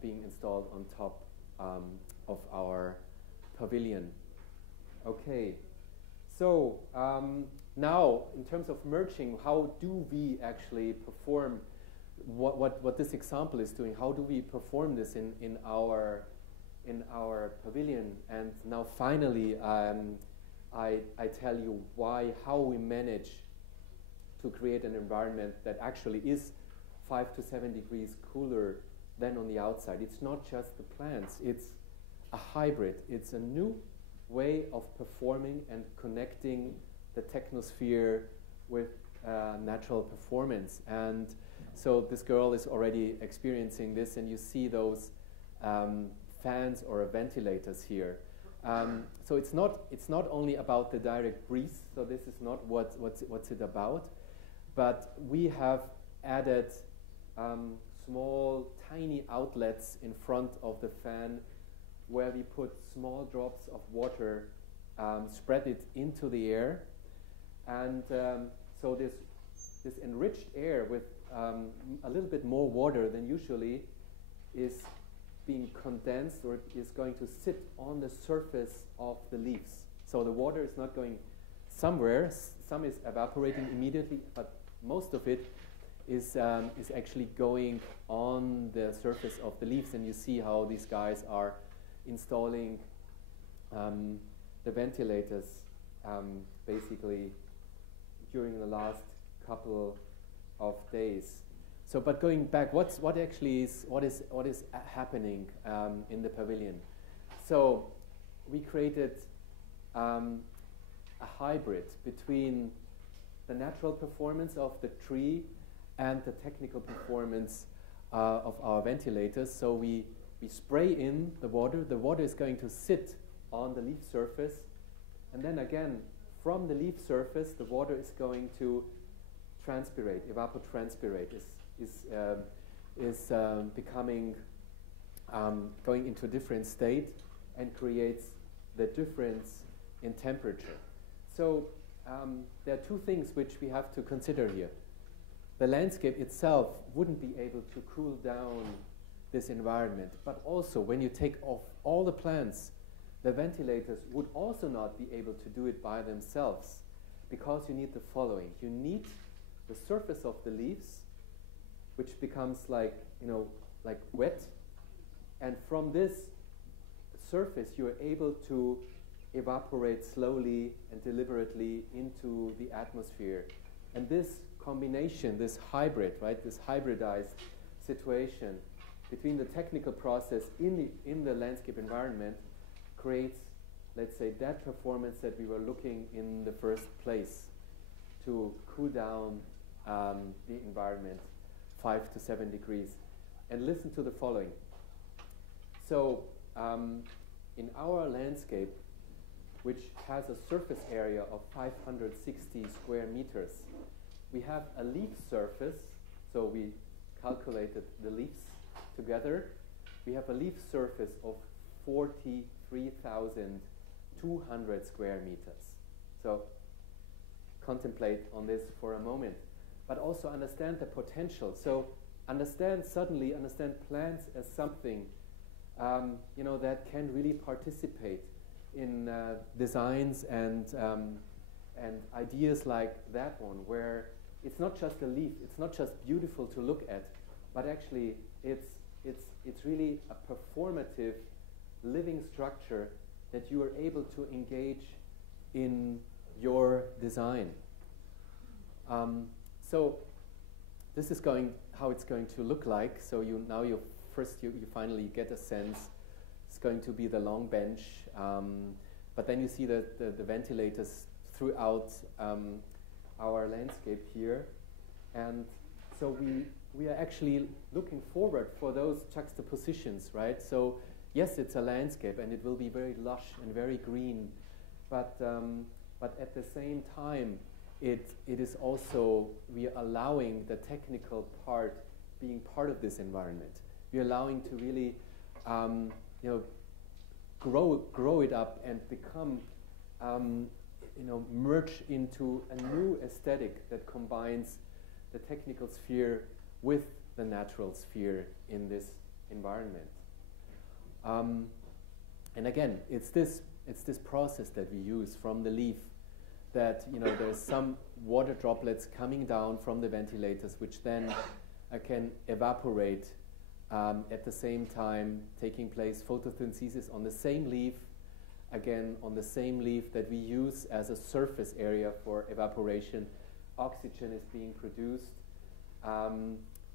being installed on top of our pavilion. Okay, so now in terms of merging, how do we actually perform what this example is doing? How do we perform this in our pavilion? And now finally, I tell you how we manage to create an environment that actually is 5 to 7 degrees cooler than on the outside. It's not just the plants, it's a hybrid. It's a new way of performing and connecting the technosphere with natural performance. And so this girl is already experiencing this, and you see those fans or ventilators here. So it's not only about the direct breeze, so this is not what's it about, but we have added small, tiny outlets in front of the fan where we put small drops of water, spread it into the air, and so this enriched air with a little bit more water than usually is being condensed, or is going to sit on the surface of the leaves. So the water is not going somewhere. Some is evaporating immediately, but most of it is actually going on the surface of the leaves. And you see how these guys are installing the ventilators basically during the last couple of days. So, but going back, what is happening in the pavilion? So, we created a hybrid between the natural performance of the tree and the technical performance of our ventilators. So we spray in the water. The water is going to sit on the leaf surface, and then again, from the leaf surface, the water is going to transpirate, evapotranspirate, is becoming, going into a different state and creates the difference in temperature. So there are two things which we have to consider here. The landscape itself wouldn't be able to cool down this environment, but also when you take off all the plants, the ventilators would also not be able to do it by themselves, because you need the following. You need the surface of the leaves, which becomes like wet, and from this surface you are able to evaporate slowly and deliberately into the atmosphere. And this combination, this hybrid, right, this hybridized situation between the technical process in the landscape environment creates, let's say, that performance that we were looking in the first place to cool down the environment 5 to 7 degrees. And listen to the following. So in our landscape, which has a surface area of 560 square meters, we have a leaf surface, so we calculated the leaves together. We have a leaf surface of 43,200 square meters. So contemplate on this for a moment, but also understand the potential. So understand plants as something that can really participate in designs and ideas like that one, where it's not just a leaf, it's not just beautiful to look at, but actually it's really a performative living structure that you are able to engage in your design. So this is how it's going to look like. So you finally get a sense. It's going to be the long bench, but then you see the ventilators throughout our landscape here, and so we are actually looking forward for those juxtapositions, right? So yes, it's a landscape and it will be very lush and very green, but at the same time, it is also, we are allowing the technical part being part of this environment. We are allowing to really grow it up and become merge into a new aesthetic that combines the technical sphere with the natural sphere in this environment. And again, it's this process that we use from the leaf, that there's some water droplets coming down from the ventilators, which then can evaporate at the same time, taking place photosynthesis on the same leaf, again on the same leaf that we use as a surface area for evaporation. Oxygen is being produced,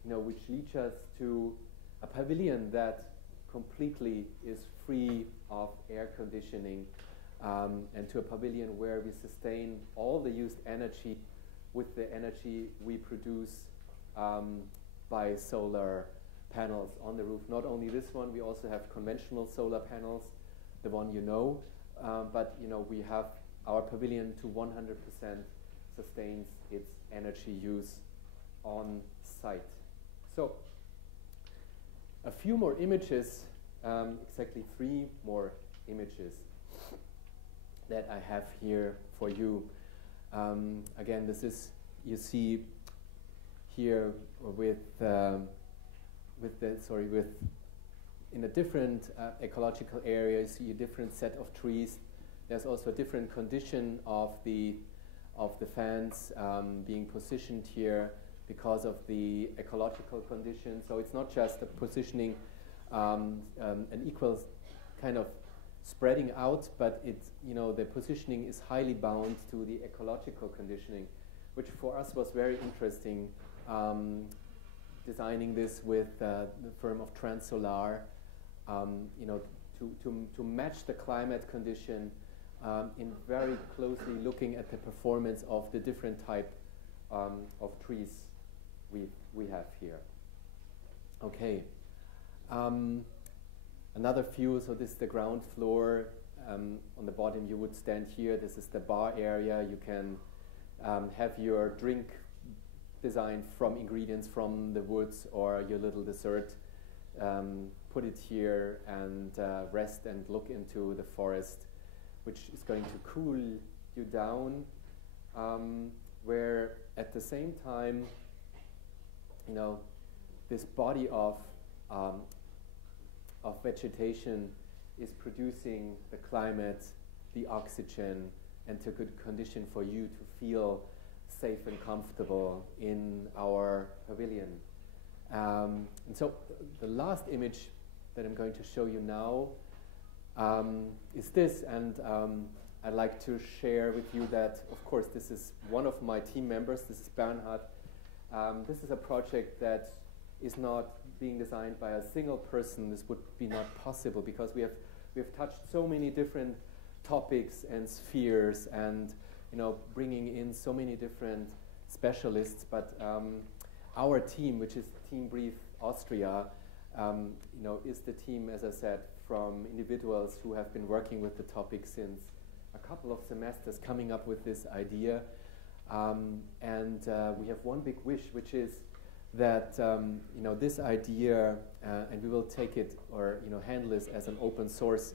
which leads us to a pavilion that completely is free of air conditioning, and to a pavilion where we sustain all the used energy with the energy we produce by solar panels on the roof. Not only this one, we also have conventional solar panels, the one but we have our pavilion to 100% sustains its energy use on site. So a few more images, exactly 3 more images that I have here for you. Again, this is, you see here in a different ecological area, you see a different set of trees. There's also a different condition of the fans being positioned here because of the ecological conditions. So it's not just a positioning, an equal kind of spreading out, but it's, the positioning is highly bound to the ecological conditioning, which for us was very interesting. Designing this with the firm of Transsolar, to match the climate condition, in very closely looking at the performance of the different type of trees we have here. Okay, another view. So this is the ground floor On the bottom you would stand here. This is the bar area. You can have your drink designed from ingredients from the woods, or your little dessert. Put it here and rest and look into the forest, which is going to cool you down, where at the same time, you know, this body of vegetation is producing the climate, the oxygen, and a good condition for you to feel safe and comfortable in our pavilion. And so the last image that I'm going to show you now is this, and I'd like to share with you that, of course, this is one of my team members. This is Bernhard. This is a project that is not being designed by a single person. This would be not possible because we have touched so many different topics and spheres, and bringing in so many different specialists. But our team, which is Team Breathe.Austria, is the team, as I said, from individuals who have been working with the topic since a couple of semesters, coming up with this idea. We have one big wish, which is that this idea, and we will take it or handle this as an open source,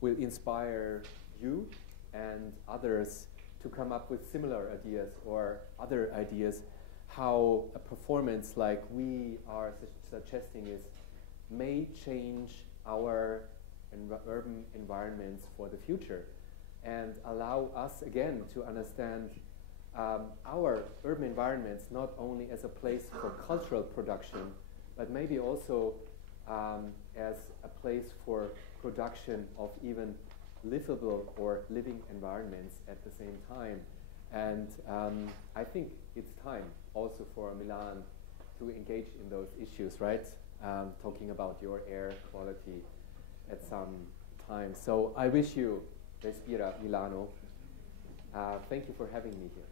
will inspire you and others to come up with similar ideas or other ideas how a performance like we are suggesting may change our urban environments for the future, and allow us again to understand our urban environments not only as a place for cultural production, but maybe also as a place for production of even livable or living environments at the same time. And I think it's time also for Milan to engage in those issues, right? Talking about your air quality at some time. So I wish you Respira Milano. Thank you for having me here.